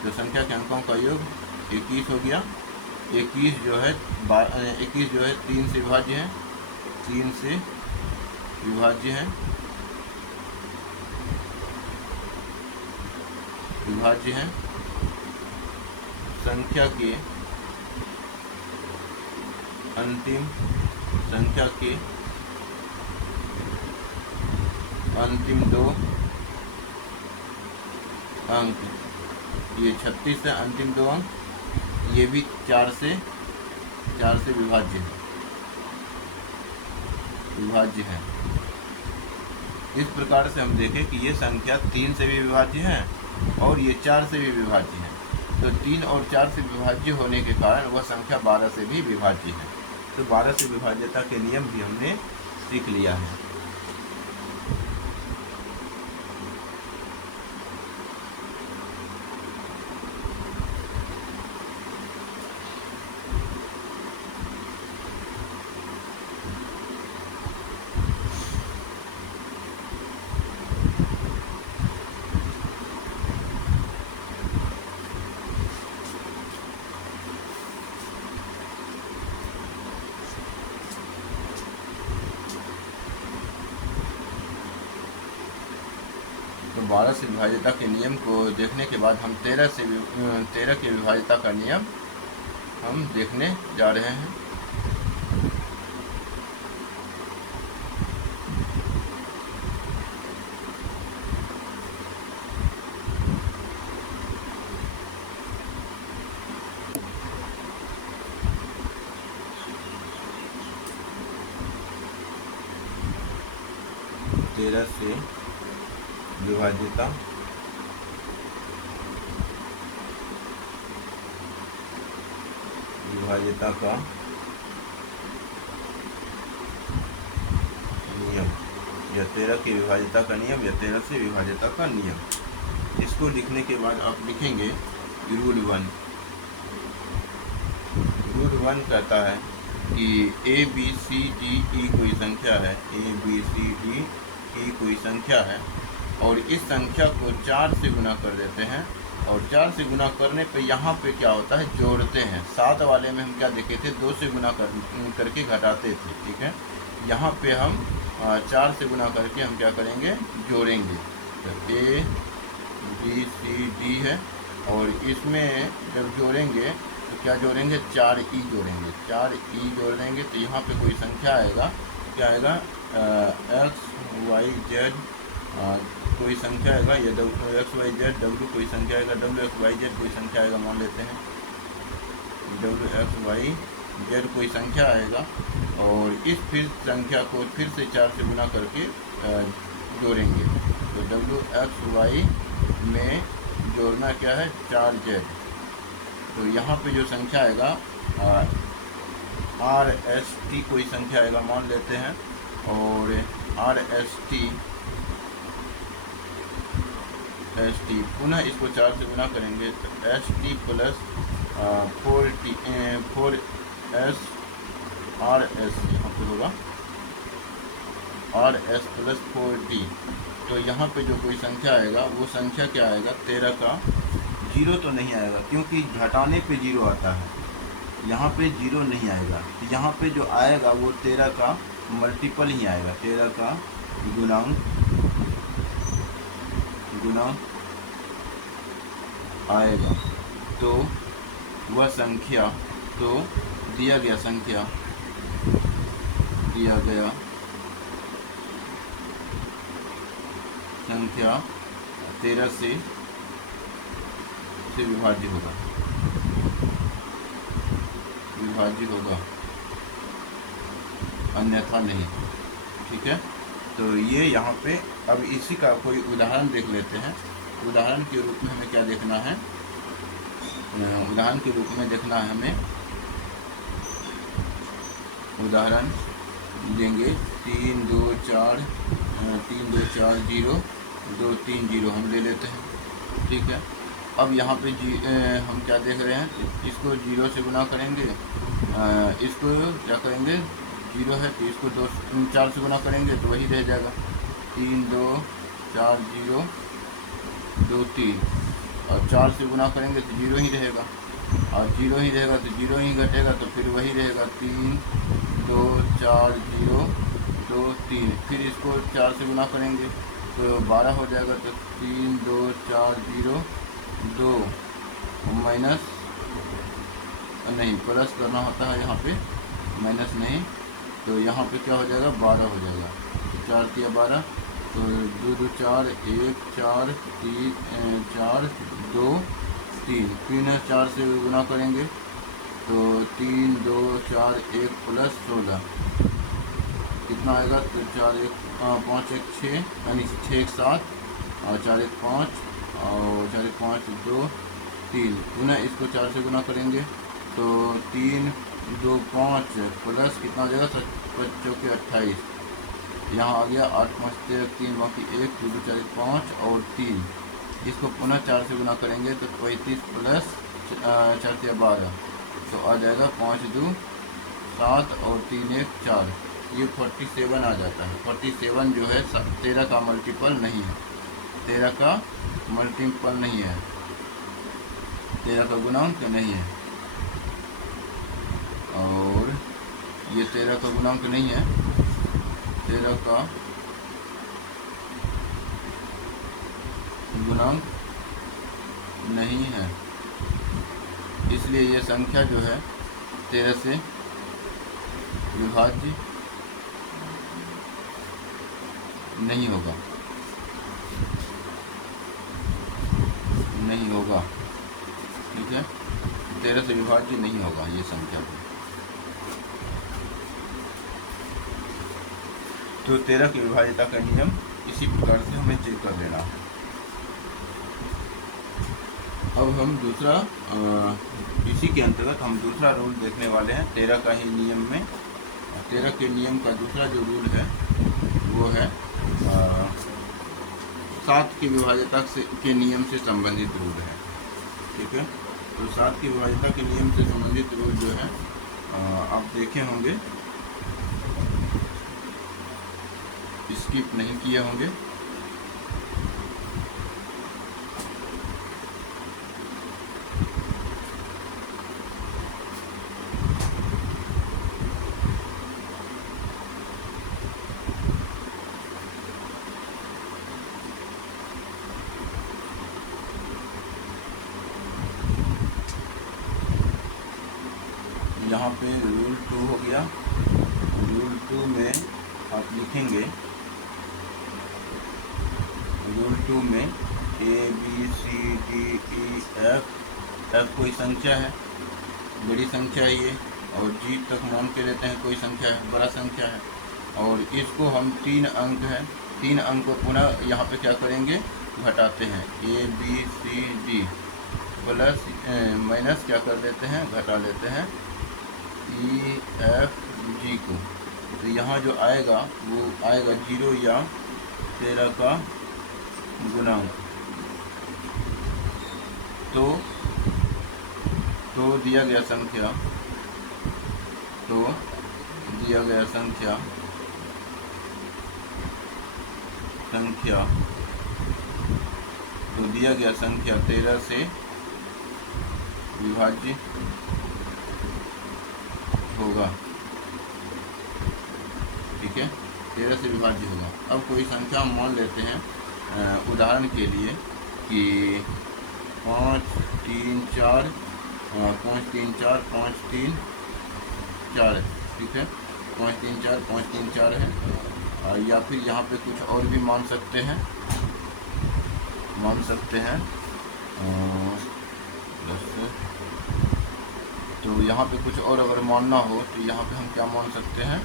तो संख्या के अंकों का योग 21 हो गया। 21 जो है 3 से विभाज्य है। 3 से विभाज्य है। संख्या के अंतिम 2 अंक, ये 36 है अंतिम 2 अंक, ये भी 4 से विभाज्य है। इस प्रकार से हम देखें कि ये संख्या 3 से भी विभाज्य है और ये 4 से भी विभाज्य है। तो 3 और 4 से विभाज्य होने के कारण वह संख्या 12 से भी विभाज्य है। तो 12 से विभाज्यता के नियम भी हमने सीख लिया है। तो 12 से विभाज्यता के नियम को देखने के बाद हम 13 की विभाज्यता का नियम हम देखने जा रहे हैं। से विभाज्यता विभाज्यता का नियम, या 13 की विभाज्यता का नियम, या 13 से विभाज्यता का नियम। इसको लिखने के बाद आप लिखेंगे रूल 1। रूल 1 कहता है कि A B C D E कोई संख्या है, A B C D E कोई संख्या है, और इस संख्या को 4 से गुना कर देते हैं, और 4 से गुना करने पे यहाँ पे क्या होता है, जोड़ते हैं। 7 वाले में हम क्या देखे थे, 2 से गुना करके घटाते थे, ठीक है। यहाँ पे हम 4 से गुना करके हम क्या करेंगे, जोड़ेंगे। तो ए बी सी डी है, और इसमें जब जोड़ेंगे तो क्या जोड़ेंगे, 4e जोड़ेंगे, 4e जोड़ देंगे तो यहाँ पे कोई संख्या आएगा, क्या आएगा, एक्स वाई जेड कोई संख्या आएगा, या एक्स वाई जेड डब्ल्यू कोई संख्या आएगा, डब्ल्यू एक्स वाई जेड कोई संख्या आएगा, मान लेते हैं डब्ल्यू एक्स वाई जेड कोई संख्या आएगा, और इस फिर संख्या को फिर से 4 से गुना करके जोड़ेंगे। तो डब्ल्यू एक्स वाई में जोड़ना क्या है, 4z। तो यहाँ पे जो संख्या आएगा आर एस टी कोई संख्या आएगा, मान लेते हैं, और आर एस टी पुनः इसको 4 से गुना करेंगे तो S T plus 4 S R S यहाँ पे होगा आर एस प्लस 4t। तो यहाँ पे जो कोई संख्या आएगा वो संख्या क्या आएगा, 13 का 0 तो नहीं आएगा, क्योंकि घटाने पे 0 आता है, यहाँ पे 0 नहीं आएगा। तो यहाँ पे जो आएगा वो 13 का मल्टीपल ही आएगा, 13 का गुणांक आएगा। तो वह संख्या, तो दिया गया संख्या 13 से विभाज्य होगा, अन्यथा नहीं, ठीक है। तो ये यहाँ पे अब इसी का कोई उदाहरण देख लेते हैं। उदाहरण के रूप में हमें क्या देखना है, उदाहरण के रूप में देखना है हमें, उदाहरण देंगे 3 2 4 0 2 3 0 हम ले लेते हैं, ठीक है। अब यहाँ पे हम क्या देख रहे हैं, इसको 0 से गुना करेंगे, इसको क्या करेंगे, 0 है तो इसको 4 से गुना करेंगे तो वही रह जाएगा, 3 2 4 0 2 3, और 4 से गुना करेंगे तो 0 ही रहेगा, और 0 ही रहेगा तो 0 ही घटेगा, तो फिर वही रहेगा 3 2 4 0 2 3। फिर इसको 4 से गुना करेंगे तो 12 हो जाएगा, तो 3 2 4 0 2 माइनस नहीं, प्लस करना होता है यहाँ पे, माइनस नहीं, तो यहाँ पे क्या हो जाएगा, 12 हो जाएगा। 4 3 12, तो 2 2 4 1 4 3 4 2 3, फिर 4 से गुना करेंगे तो 3 2 4 1 प्लस 16 कितना आएगा, तो 4 1 5 1 6, यानी 6 1 7, और 4 1 5, और 4 1 5 2 3, पुनः इसको 4 से गुना करेंगे तो 3 2 5 प्लस कितना आ जाएगा, 7 चौके 28, यहाँ आ गया 8 5 13 3 बाकी 1 2 2 4 1 5 और 3, इसको पुनः 4 से गुना करेंगे तो 35 प्लस 4 3 12, तो आ जाएगा 5 2 7 और 3 1 4, ये 47 आ जाता है। 47 जो है 13 का मल्टीपल नहीं है, 13 का मल्टीपल नहीं है, 13 का गुणांक नहीं है, और ये 13 का गुणांक नहीं है, 13 का गुणांक नहीं है, इसलिए ये संख्या जो है 13 से विभाज्य नहीं होगा, ठीक है। 13 से विभाज्य नहीं होगा ये संख्या। तो 13 की विभाज्यता का नियम इसी प्रकार से हमें चेक कर लेना है। अब हम दूसरा इसी के अंतर्गत हम दूसरा रूल देखने वाले हैं 13 का ही नियम में। 13 के नियम का दूसरा जो रूल है वो है 7 की विभाज्यता के नियम से संबंधित रूल है। ठीक है, तो 7 की विभाज्यता के नियम से संबंधित रूल जो है आप देखे होंगे, स्किप नहीं किए होंगे। यहाँ पे रूल 2 हो गया। रूल 2 में आप लिखेंगे, रूल 2 में A B C D E F कोई संख्या है, बड़ी संख्या है ये, और G तक मान के लेते हैं कोई संख्या है, बड़ा संख्या है, और इसको हम 3 अंक है, 3 अंक को पुनः यहाँ पे क्या करेंगे, घटाते हैं। A B C D plus minus क्या कर देते हैं, घटा लेते हैं E F G को। तो यहाँ जो आएगा वो आएगा 0 या 13 का गुणांक। तो दिया गया संख्या, तो दिया गया संख्या तो दिया गया संख्या 13 से विभाज्य होगा। ठीक है, 13 से विभाज्य होगा। अब कोई संख्या हम मान लेते हैं उदाहरण के लिए कि 5 3 4 5 3 4 5 3 4 है। ठीक है, 5 3 4 5 3 4 है। या फिर यहाँ पे कुछ और भी मान सकते हैं, तो यहाँ पे कुछ और अगर मानना हो तो यहाँ पे हम क्या मान सकते हैं,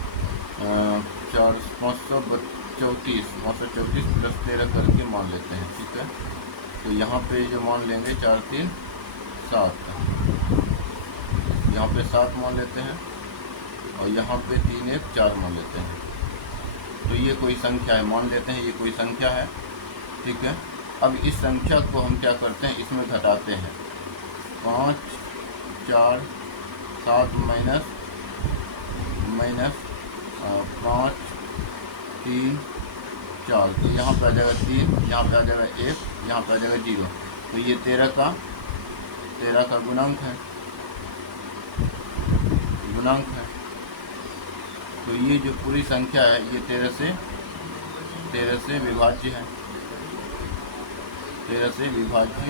534 प्लस 13 करके मान लेते हैं। ठीक है, तो यहाँ पे जो मान लेंगे 4 3 7, यहाँ पे 7 मान लेते हैं, और यहाँ पे 3 1 4 मान लेते हैं। तो ये कोई संख्या है, मान लेते हैं ये कोई संख्या है। ठीक है, अब इस संख्या को हम क्या करते हैं, इसमें घटाते हैं। 5 4 7 माइनस 5 3 4, तो यहाँ पे आ जाएगा 3, यहाँ पे आ जाएगा 1, यहाँ पे आ जाएगा 0। तो ये 13 का गुणांक है। तो ये जो पूरी संख्या है ये 13 से विभाज्य है। 13 से विभाज्य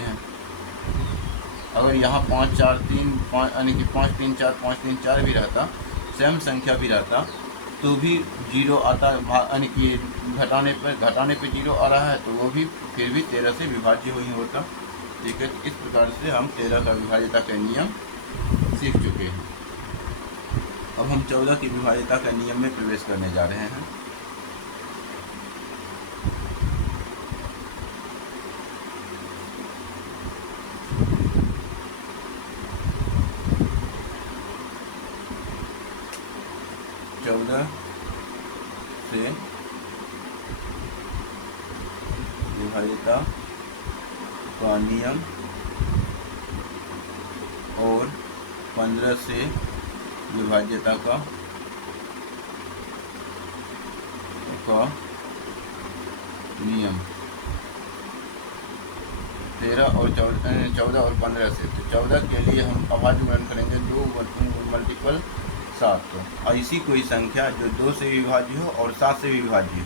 है। अगर यहाँ 5 4 3 5 यानी कि 5 3 4 5 3 4 भी रहता, सेम संख्या भी रहता, तो भी 0 आता, यानी कि घटाने पे 0 आ रहा है, तो वो भी फिर भी 13 से विभाज्य ही होता। ठीक है, इस प्रकार से हम 13 का विभाज्यता का नियम सीख चुके हैं। अब हम 14 की विभाज्यता का नियम में प्रवेश करने जा रहे हैं। से विभाज्यता का नियम और 15 से विभाज्यता का नियम। 13 और 14 और 15 से। तो 14 के लिए हम अभाज्य गुणन करेंगे 2 मल्टीपल 7। तो ऐसी कोई संख्या जो 2 से विभाज्य हो और 7 से विभाज्य हो,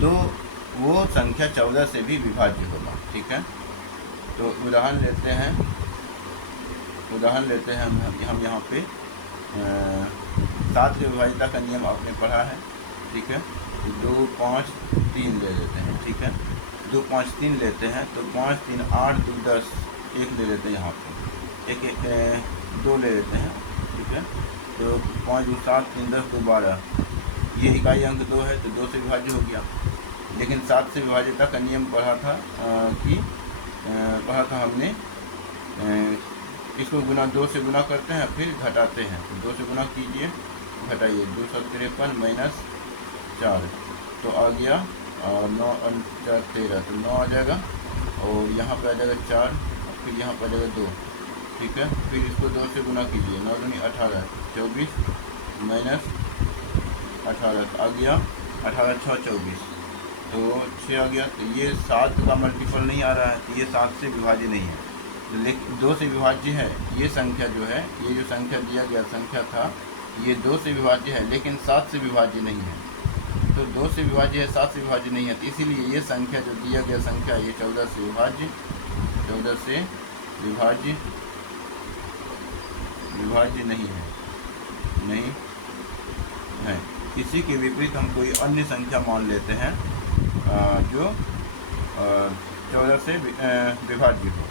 तो वो संख्या 14 से भी विभाज्य होगा। ठीक है, तो उदाहरण लेते हैं हम यहाँ पे 7 की विभाज्यता का नियम आपने पढ़ा है। ठीक है, तो 2 5 3 ले लेते हैं। ठीक है, 2 5 3 लेते हैं, तो 5 3 8 2 10, 1 ले लेते हैं, यहाँ पे 2 ले लेते हैं। ठीक है, तो 5 2 7 3 10 2 12, ये इकाई अंक 2 है, तो 2 से विभाज्य हो गया। लेकिन 7 से विभाज्यता का नियम पढ़ा था पढ़ा था हमने। इसको गुना 2 से गुना करते हैं फिर घटाते हैं, तो 2 से गुना कीजिए, घटाइए, 253 माइनस 4 तो आ गया 9 4 13, तो 9 आ जाएगा और यहाँ पे आ जाएगा 4, फिर यहाँ पर आ जाएगा 2, ठीक है। फिर इसको 2 से गुना कीजिए, 9 दूनी 18, 24 माइनस 18 आ गया 18 6 24, तो 6 आ गया। तो ये 7 का मल्टीपल नहीं आ रहा है, तो ये 7 से विभाज्य नहीं है, लेकिन 2 से विभाज्य है। ये संख्या जो है, ये जो संख्या दिया गया संख्या था, ये 2 से विभाज्य है लेकिन 7 से विभाज्य नहीं है। तो 2 से विभाज्य है, 7 से विभाज्य नहीं है, तो इसीलिए ये संख्या जो दिया गया संख्या ये 14 से विभाज्य, 14 से विभाज्य नहीं है, नहीं है। इसी के विपरीत हम कोई अन्य संख्या मान लेते हैं जो 14 से विभाज्य हो,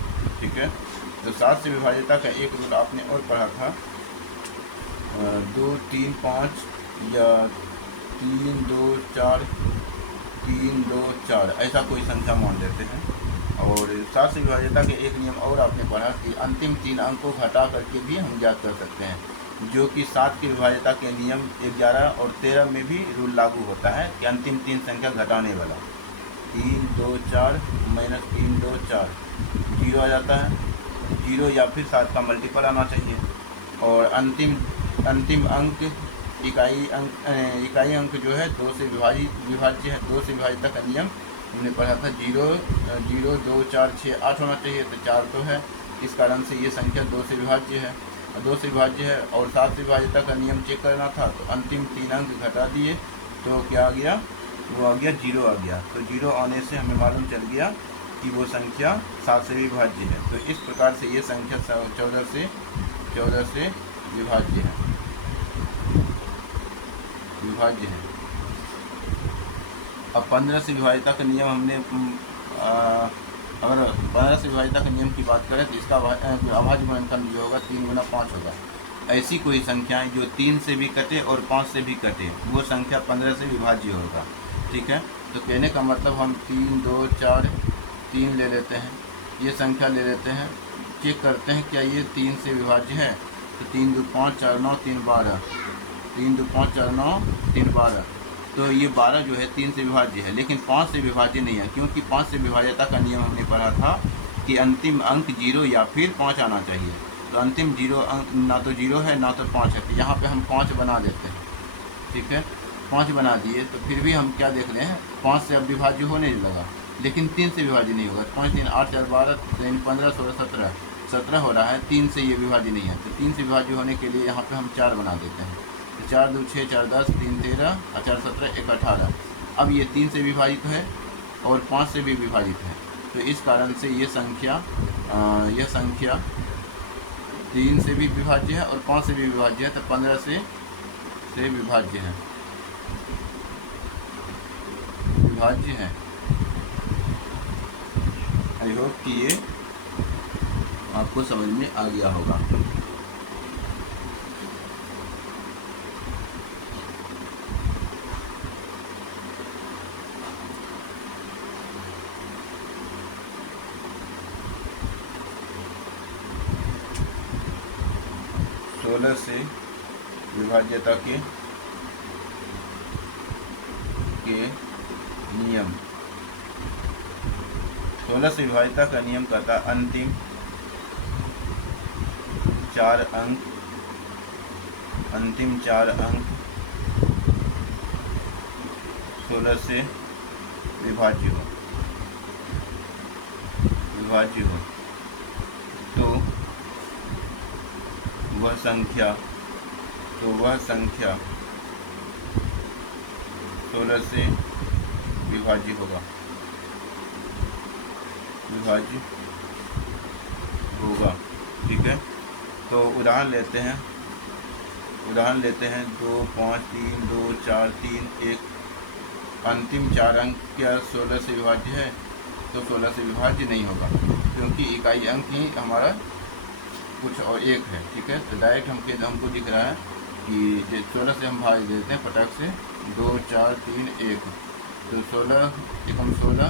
ठीक है। तो 7 से विभाज्यता का एक रूल आपने और पढ़ा था, 2 3 5 या 3 2 4 3 2 4 ऐसा कोई संख्या मान लेते हैं। और 7 से विभाज्यता के एक नियम और आपने पढ़ा कि अंतिम 3 अंक को घटा करके भी हम ज्ञात कर सकते हैं, जो कि 7 की विभाज्यता के नियम 11 और 13 में भी रूल लागू होता है कि अंतिम 3 संख्या घटाने वाला, 3 2 4 माइनस 3 2 4 0 आ जाता है, 0 या फिर 7 का मल्टीपल आना चाहिए। और अंतिम अंक इकाई अंक जो है 2 से विभाज्य है, 2 से विभाज्यता का नियम हमने पढ़ा था, 0 0 2 4 6 8 होना चाहिए, तो 4 तो है, इस कारण से ये संख्या 2 से विभाज्य है, 2 से विभाज्य है। और 7 से विभाज्यता का नियम चेक करना था, तो अंतिम 3 अंक घटा दिए तो क्या आ गया, वो आ गया 0 आ गया। तो 0 आने से हमें मालूम चल गया कि वो संख्या 7 से विभाज्य है। तो इस प्रकार से ये संख्या 14 से विभाज्य है, अब 15 से विभाज्यता का नियम हमने अगर 15 से विभाज्यता के नियम की बात करें तो इसका अभाज्य गुणनखंड जो होगा 3 गुना 5 होगा। ऐसी कोई संख्याएं जो 3 से भी कटे और 5 से भी कटे, वो संख्या 15 से विभाज्य होगा, ठीक है। तो कहने का मतलब हम 3 2 4 3 ले लेते हैं, ये संख्या ले लेते हैं, चेक करते हैं क्या ये 3 से विभाज्य है, तो 3 2 5 4 9 3 12, 3 2 5 4 9 3 12, तो ये 12 जो है 3 से विभाज्य है, लेकिन 5 से विभाज्य नहीं है, क्योंकि 5 से विभाज्यता का नियम हमने पढ़ा था कि अंतिम अंक 0 या फिर 5 आना चाहिए। तो अंतिम 0 अंक ना तो 0 है ना तो 5 है, तो यहाँ पे हम 5 बना देते हैं, ठीक है। 5 बना दिए तो फिर भी हम क्या देख रहे हैं, 5 से अब विभाज्य होने लगा, लेकिन 3 से विभाज्य नहीं होगा। 5 3 8 4 12 15 16 17 हो रहा है, 3 से ये विभाज्य नहीं है, तो 3 से विभाज्य होने के लिए यहाँ पे हम 4 बना देते हैं, 4 2 6 4 10 3 13 4 17 1 18। अब ये 3 से विभाजित है और 5 से भी विभाजित है, तो इस कारण से ये संख्या 3 से भी विभाज्य है और 5 से भी विभाज्य है, तो 15 से विभाज्य है, आई होप कि ये आपको समझ में आ गया होगा। से विभाज्यता के नियम, 16 से विभाज्यता का नियम कहता है अंतिम 4 अंक 16 से विभाज्य हो तो वह संख्या 16 से विभाज्य होगा, ठीक है। तो उदाहरण लेते हैं 2 5 3 2 4 3 1, अंतिम 4 अंक क्या 16 से विभाज्य है, तो 16 से विभाज्य नहीं होगा, क्योंकि इकाई अंक ही हमारा कुछ और एक है, ठीक है। तो डायरेक्ट हमको दिख रहा है कि 16 से हम भाग देते हैं फटाक से, 2 4 3 1, तो 16 एकम 16,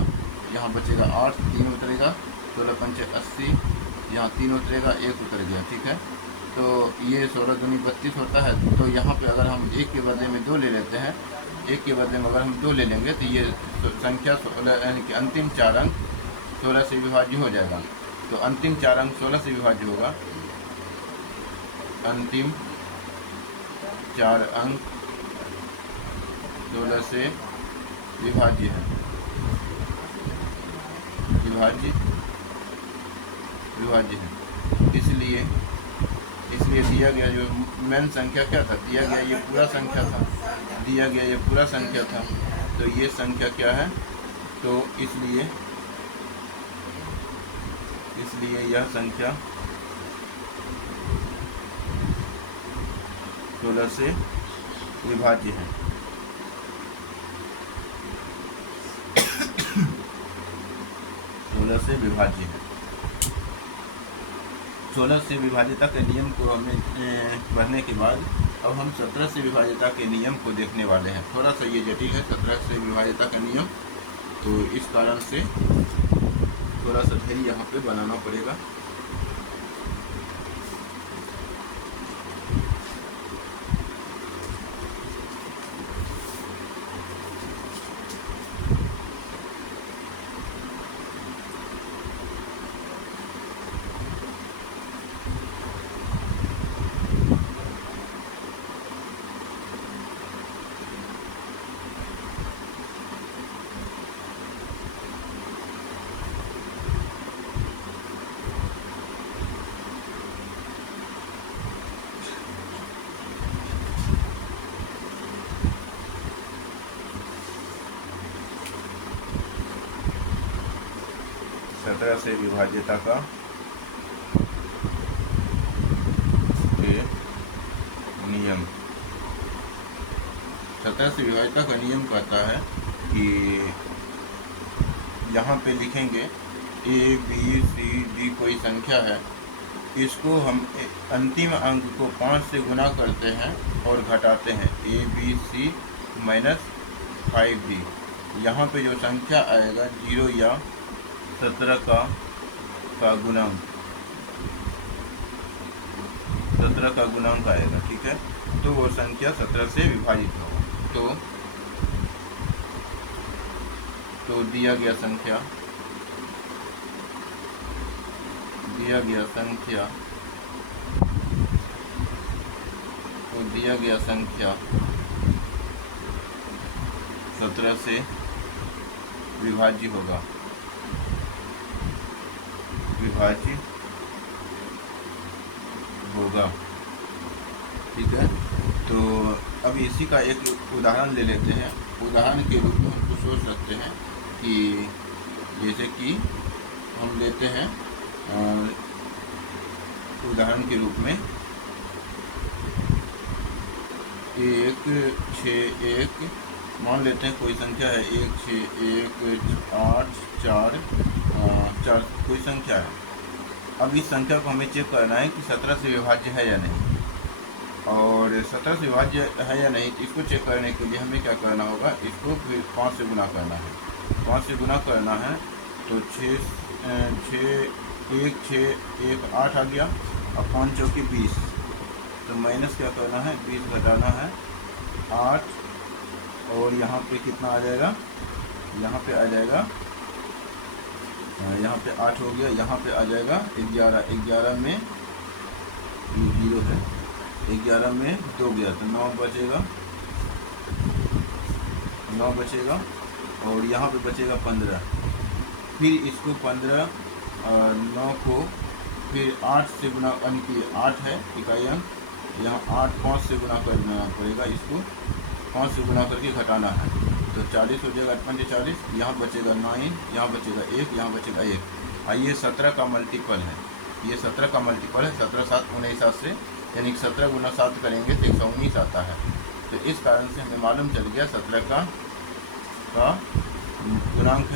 यहाँ बचेगा 8, 3 उतरेगा, 16 पंचे 80, यहाँ 3 उतरेगा, 1 उतर गया। ठीक है, तो ये 16 दूनी 32 होता है। तो यहाँ पे अगर हम 1 के बदले में 2 ले लेते हैं, 1 के बदले में अगर हम 2 ले लेंगे तो ये संख्या 16 यानी कि अंतिम 4 अंक 16 से विभाज्य हो जाएगा। तो अंतिम 4 अंक 16 से विभाज्य होगा, अंतिम 4 अंक 16 से विभाज्य है, विभाज्य है। इसलिए दिया गया जो मेन संख्या क्या था, दिया गया ये पूरा संख्या था, तो ये संख्या क्या है, तो इसलिए यह संख्या 16 से विभाज्य है। 16 से विभाज्य है। 16 से विभाज्यता के नियम को हमने पढ़ने के बाद अब हम 17 से विभाज्यता के नियम को देखने वाले हैं। थोड़ा सा ये जटिल है 17 से विभाज्यता का नियम, तो इस कारण से थोड़ा सा धैर्य यहाँ पे बनाना पड़ेगा। सत्रह से विभाज्यता का नियम, 17 से विभाज्यता का नियम कहता है कि यहाँ पे लिखेंगे A, B, C, D कोई संख्या है, इसको हम अंतिम अंक को 5 से गुना करते हैं और घटाते हैं, A, B, C minus 5D। यहाँ पे जो संख्या आएगा 0 या 17 का गुणांक, 17 का गुणांक आएगा। ठीक है, तो वो संख्या 17 से विभाजित होगा। तो दिया गया संख्या 17 से विभाज्य होगा, ठीक है। तो अब इसी का एक उदाहरण ले लेते हैं। उदाहरण के रूप में हमको सोच सकते हैं कि जैसे कि हम लेते हैं उदाहरण के रूप में 1, 6, 1 मान लेते हैं, कोई संख्या है 1, 6, 1, 8, 4, 4 कोई संख्या है। अब इस संख्या को हमें चेक करना है कि 17 से विभाज्य है या नहीं, और 17 से विभाज्य है या नहीं, इसको चेक करने के लिए हमें क्या करना होगा, इसको फिर 5 से गुना करना है। 5 से गुना करना है तो 6, 1, 8 आ गया, और 5 चौकी 20, तो माइनस क्या करना है, 20 घटाना है 8, और यहाँ पे कितना आ जाएगा, यहाँ पे आ जाएगा, यहाँ पे 8 हो गया, यहाँ पे आ जाएगा 11, 11 में 0 है, 11 में 2 गया तो 9 बचेगा, और यहाँ पे बचेगा 15। फिर इसको 15 और 9 को फिर 8 से गुना, यानी कि 8 है इकाई अंक, यहाँ 8 5 से गुना करना पड़ेगा, इसको 5 से गुना करके घटाना है, तो 40 हो जाएगा, 5 40, यहाँ बचेगा 9, यहाँ बचेगा 1, यहाँ बचेगा 1। ये 17 का मल्टीपल है, ये 17 का मल्टीपल है, 17 7 19 से, यानी कि 17 गुना 7 करेंगे तो 119 आता है। तो इस कारण से हमें मालूम चल गया 17 का गुणांक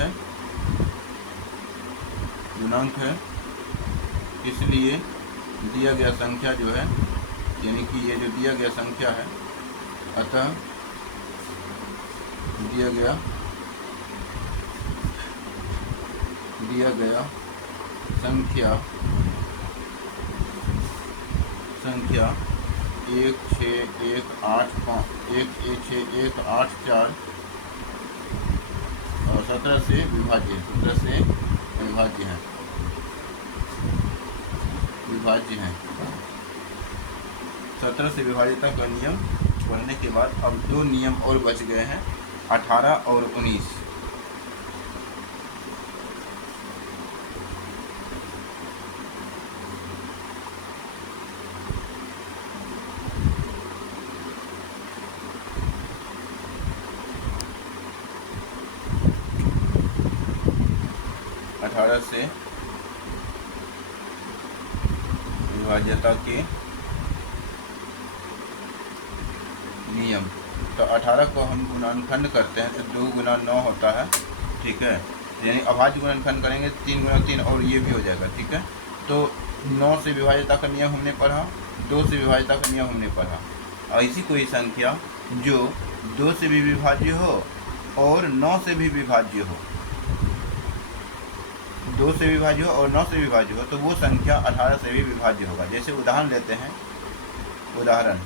है। इसलिए दिया गया संख्या जो है, यानी कि ये जो दिया गया संख्या है, अतः दिया गया दिया गया संख्या 16184 और 17 से विभाज्य है। 17 से विभाज्यता का नियम पढ़ने के बाद अब दो नियम और बच गए हैं, 18 और 19। से विभाज्यता के नियम। तो 18 को हम गुणनखंड करते हैं तो 2 गुना 9 होता है, ठीक है। यानी अभाज्य गुणनखंड करेंगे 3 गुना 3 और ये भी हो जाएगा, ठीक है। तो 9 से विभाज्यता का नियम हमने पढ़ा, 2 से विभाज्यता का नियम हमने पढ़ा। ऐसी कोई संख्या जो 2 से भी विभाज्य हो और 9 से भी विभाज्य हो, 2 से विभाज्य हो और 9 से विभाज्य हो, तो वो संख्या 18 से भी विभाज्य होगा। जैसे उदाहरण लेते हैं, उदाहरण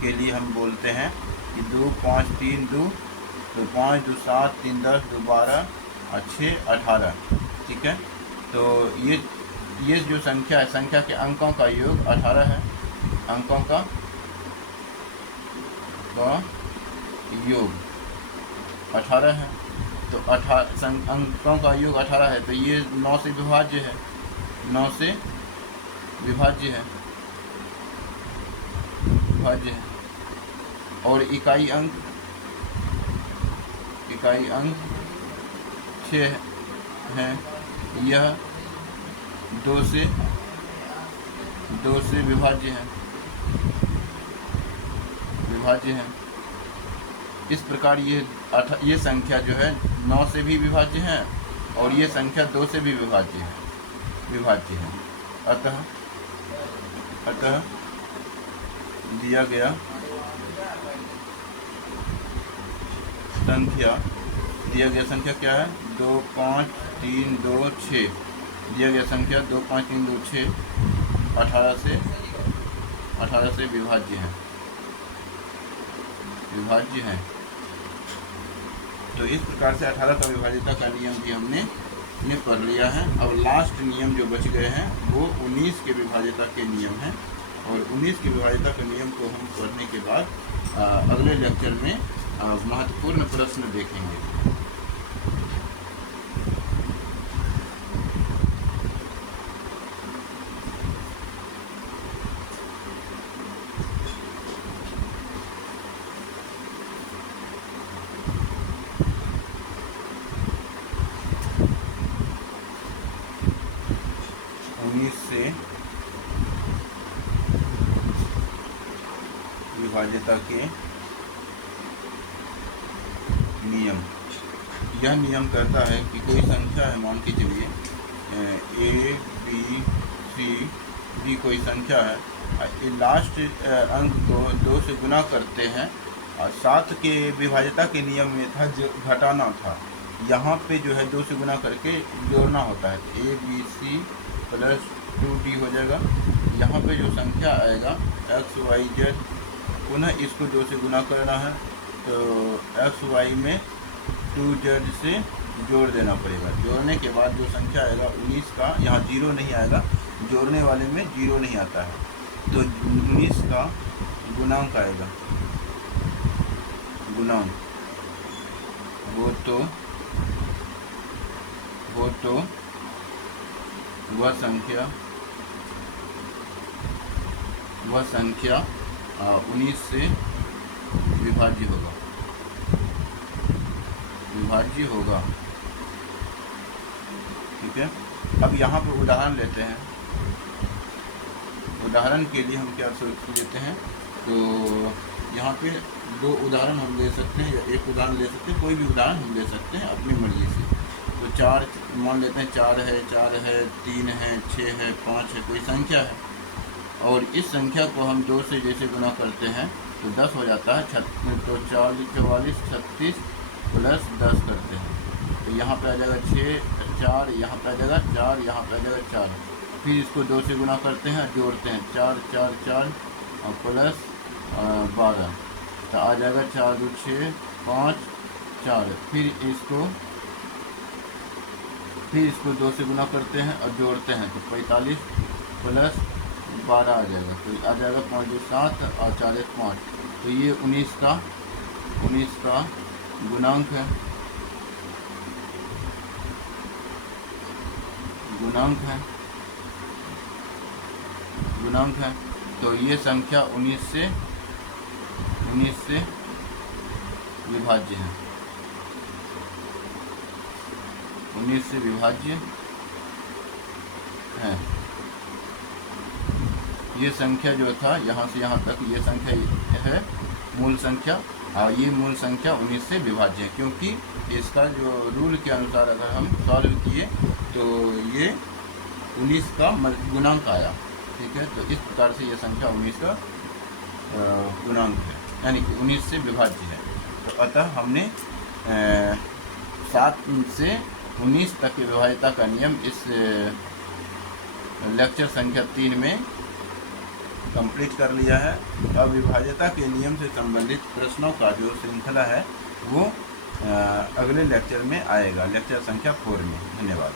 के लिए हम बोलते हैं कि 2 5 3 2, तो 5 2 7 3 10 2 12 और 6 18, ठीक है। तो ये जो संख्या है, संख्या के अंकों का योग 18 है, अंकों का योग 18 है। तो अंकों का योग 18 है, तो ये 9 से विभाज्य है, 9 से विभाज्य है। और इकाई अंक 6 है, यह 2 से विभाज्य है। इस प्रकार ये संख्या जो है 9 से भी विभाज्य है और ये संख्या 2 से भी विभाज्य है। अतः दिया गया संख्या क्या है? 2 5 3 2 6 दिया गया संख्या 2 5 3 2 6 18 से विभाज्य है। तो इस प्रकार से 18 का विभाज्यता का नियम भी हमने पढ़ लिया है। अब लास्ट नियम जो बच गए हैं वो 19 के विभाज्यता के नियम हैं, और 19 के विभाज्यता के नियम को हम पढ़ने के बाद अगले लेक्चर में महत्वपूर्ण प्रश्न देखेंगे। विभाज्यता के नियम। यह नियम कहता है कि कोई संख्या है, मान के चलिए A B C D कोई संख्या है, लास्ट अंक को 2 से गुना करते हैं और 7 के विभाज्यता के नियम में था जो घटाना था, यहाँ पे जो है 2 से गुना करके जोड़ना होता है। A B C plus 2D हो जाएगा। यहाँ पे जो संख्या आएगा X Y Z, पुनः इसको 2 से गुना करना है, तो X Y में 2Z से जोड़ देना पड़ेगा। जोड़ने के बाद जो संख्या आएगा 19 का, यहाँ 0 नहीं आएगा, जोड़ने वाले में 0 नहीं आता है, तो 19 का गुणांक आएगा। गुणांक वो तो वह संख्या 19 से विभाज्य होगा। ठीक है। अब यहाँ पर उदाहरण लेते हैं। उदाहरण के लिए हम क्या सोच लेते हैं, तो यहाँ पे 2 उदाहरण हम ले सकते हैं या एक उदाहरण ले सकते हैं, कोई भी उदाहरण हम ले सकते हैं अपनी मर्जी से। तो 4 मान लेते हैं, 4 है 3 है 6 है 5 है, कोई संख्या है, और इस संख्या को हम 2 से जैसे गुना करते हैं तो 10 हो जाता है। तो 44 36 प्लस 10 करते हैं तो यहाँ पे आ जाएगा 6, 4, यहाँ पे आ जाएगा 4, यहाँ पे आ जाएगा 4। फिर इसको 2 से गुना करते हैं, जोड़ते हैं, 4 4 4 और प्लस 12, तो आ जाएगा 4 2 6 5 4। फिर इसको 2 से गुना करते हैं और जोड़ते हैं, तो 45 प्लस 12 आ जाएगा, तो आ जाएगा 5 2 7 और 4 1 5। तो ये 19 का गुणांक है, गुणांक है। तो ये संख्या 19 से विभाज्य है, 19 से विभाज्य है। ये संख्या जो था यहाँ से यहाँ तक, ये संख्या है मूल संख्या, और ये मूल संख्या 19 से विभाज्य है, क्योंकि इसका जो रूल के अनुसार अगर हम सॉल्व किए तो ये 19 का गुणांक आया। ठीक है, तो इस प्रकार से ये संख्या 19 का गुणांक है, यानी कि 19 से विभाज्य है। तो अतः हमने 7 से 19 तक की विभाज्यता का नियम इस लेक्चर संख्या 3 में कंप्लीट कर लिया है। अब विभाज्यता के नियम से संबंधित प्रश्नों का जो श्रृंखला है वो अगले लेक्चर में आएगा, लेक्चर संख्या 4 में। धन्यवाद।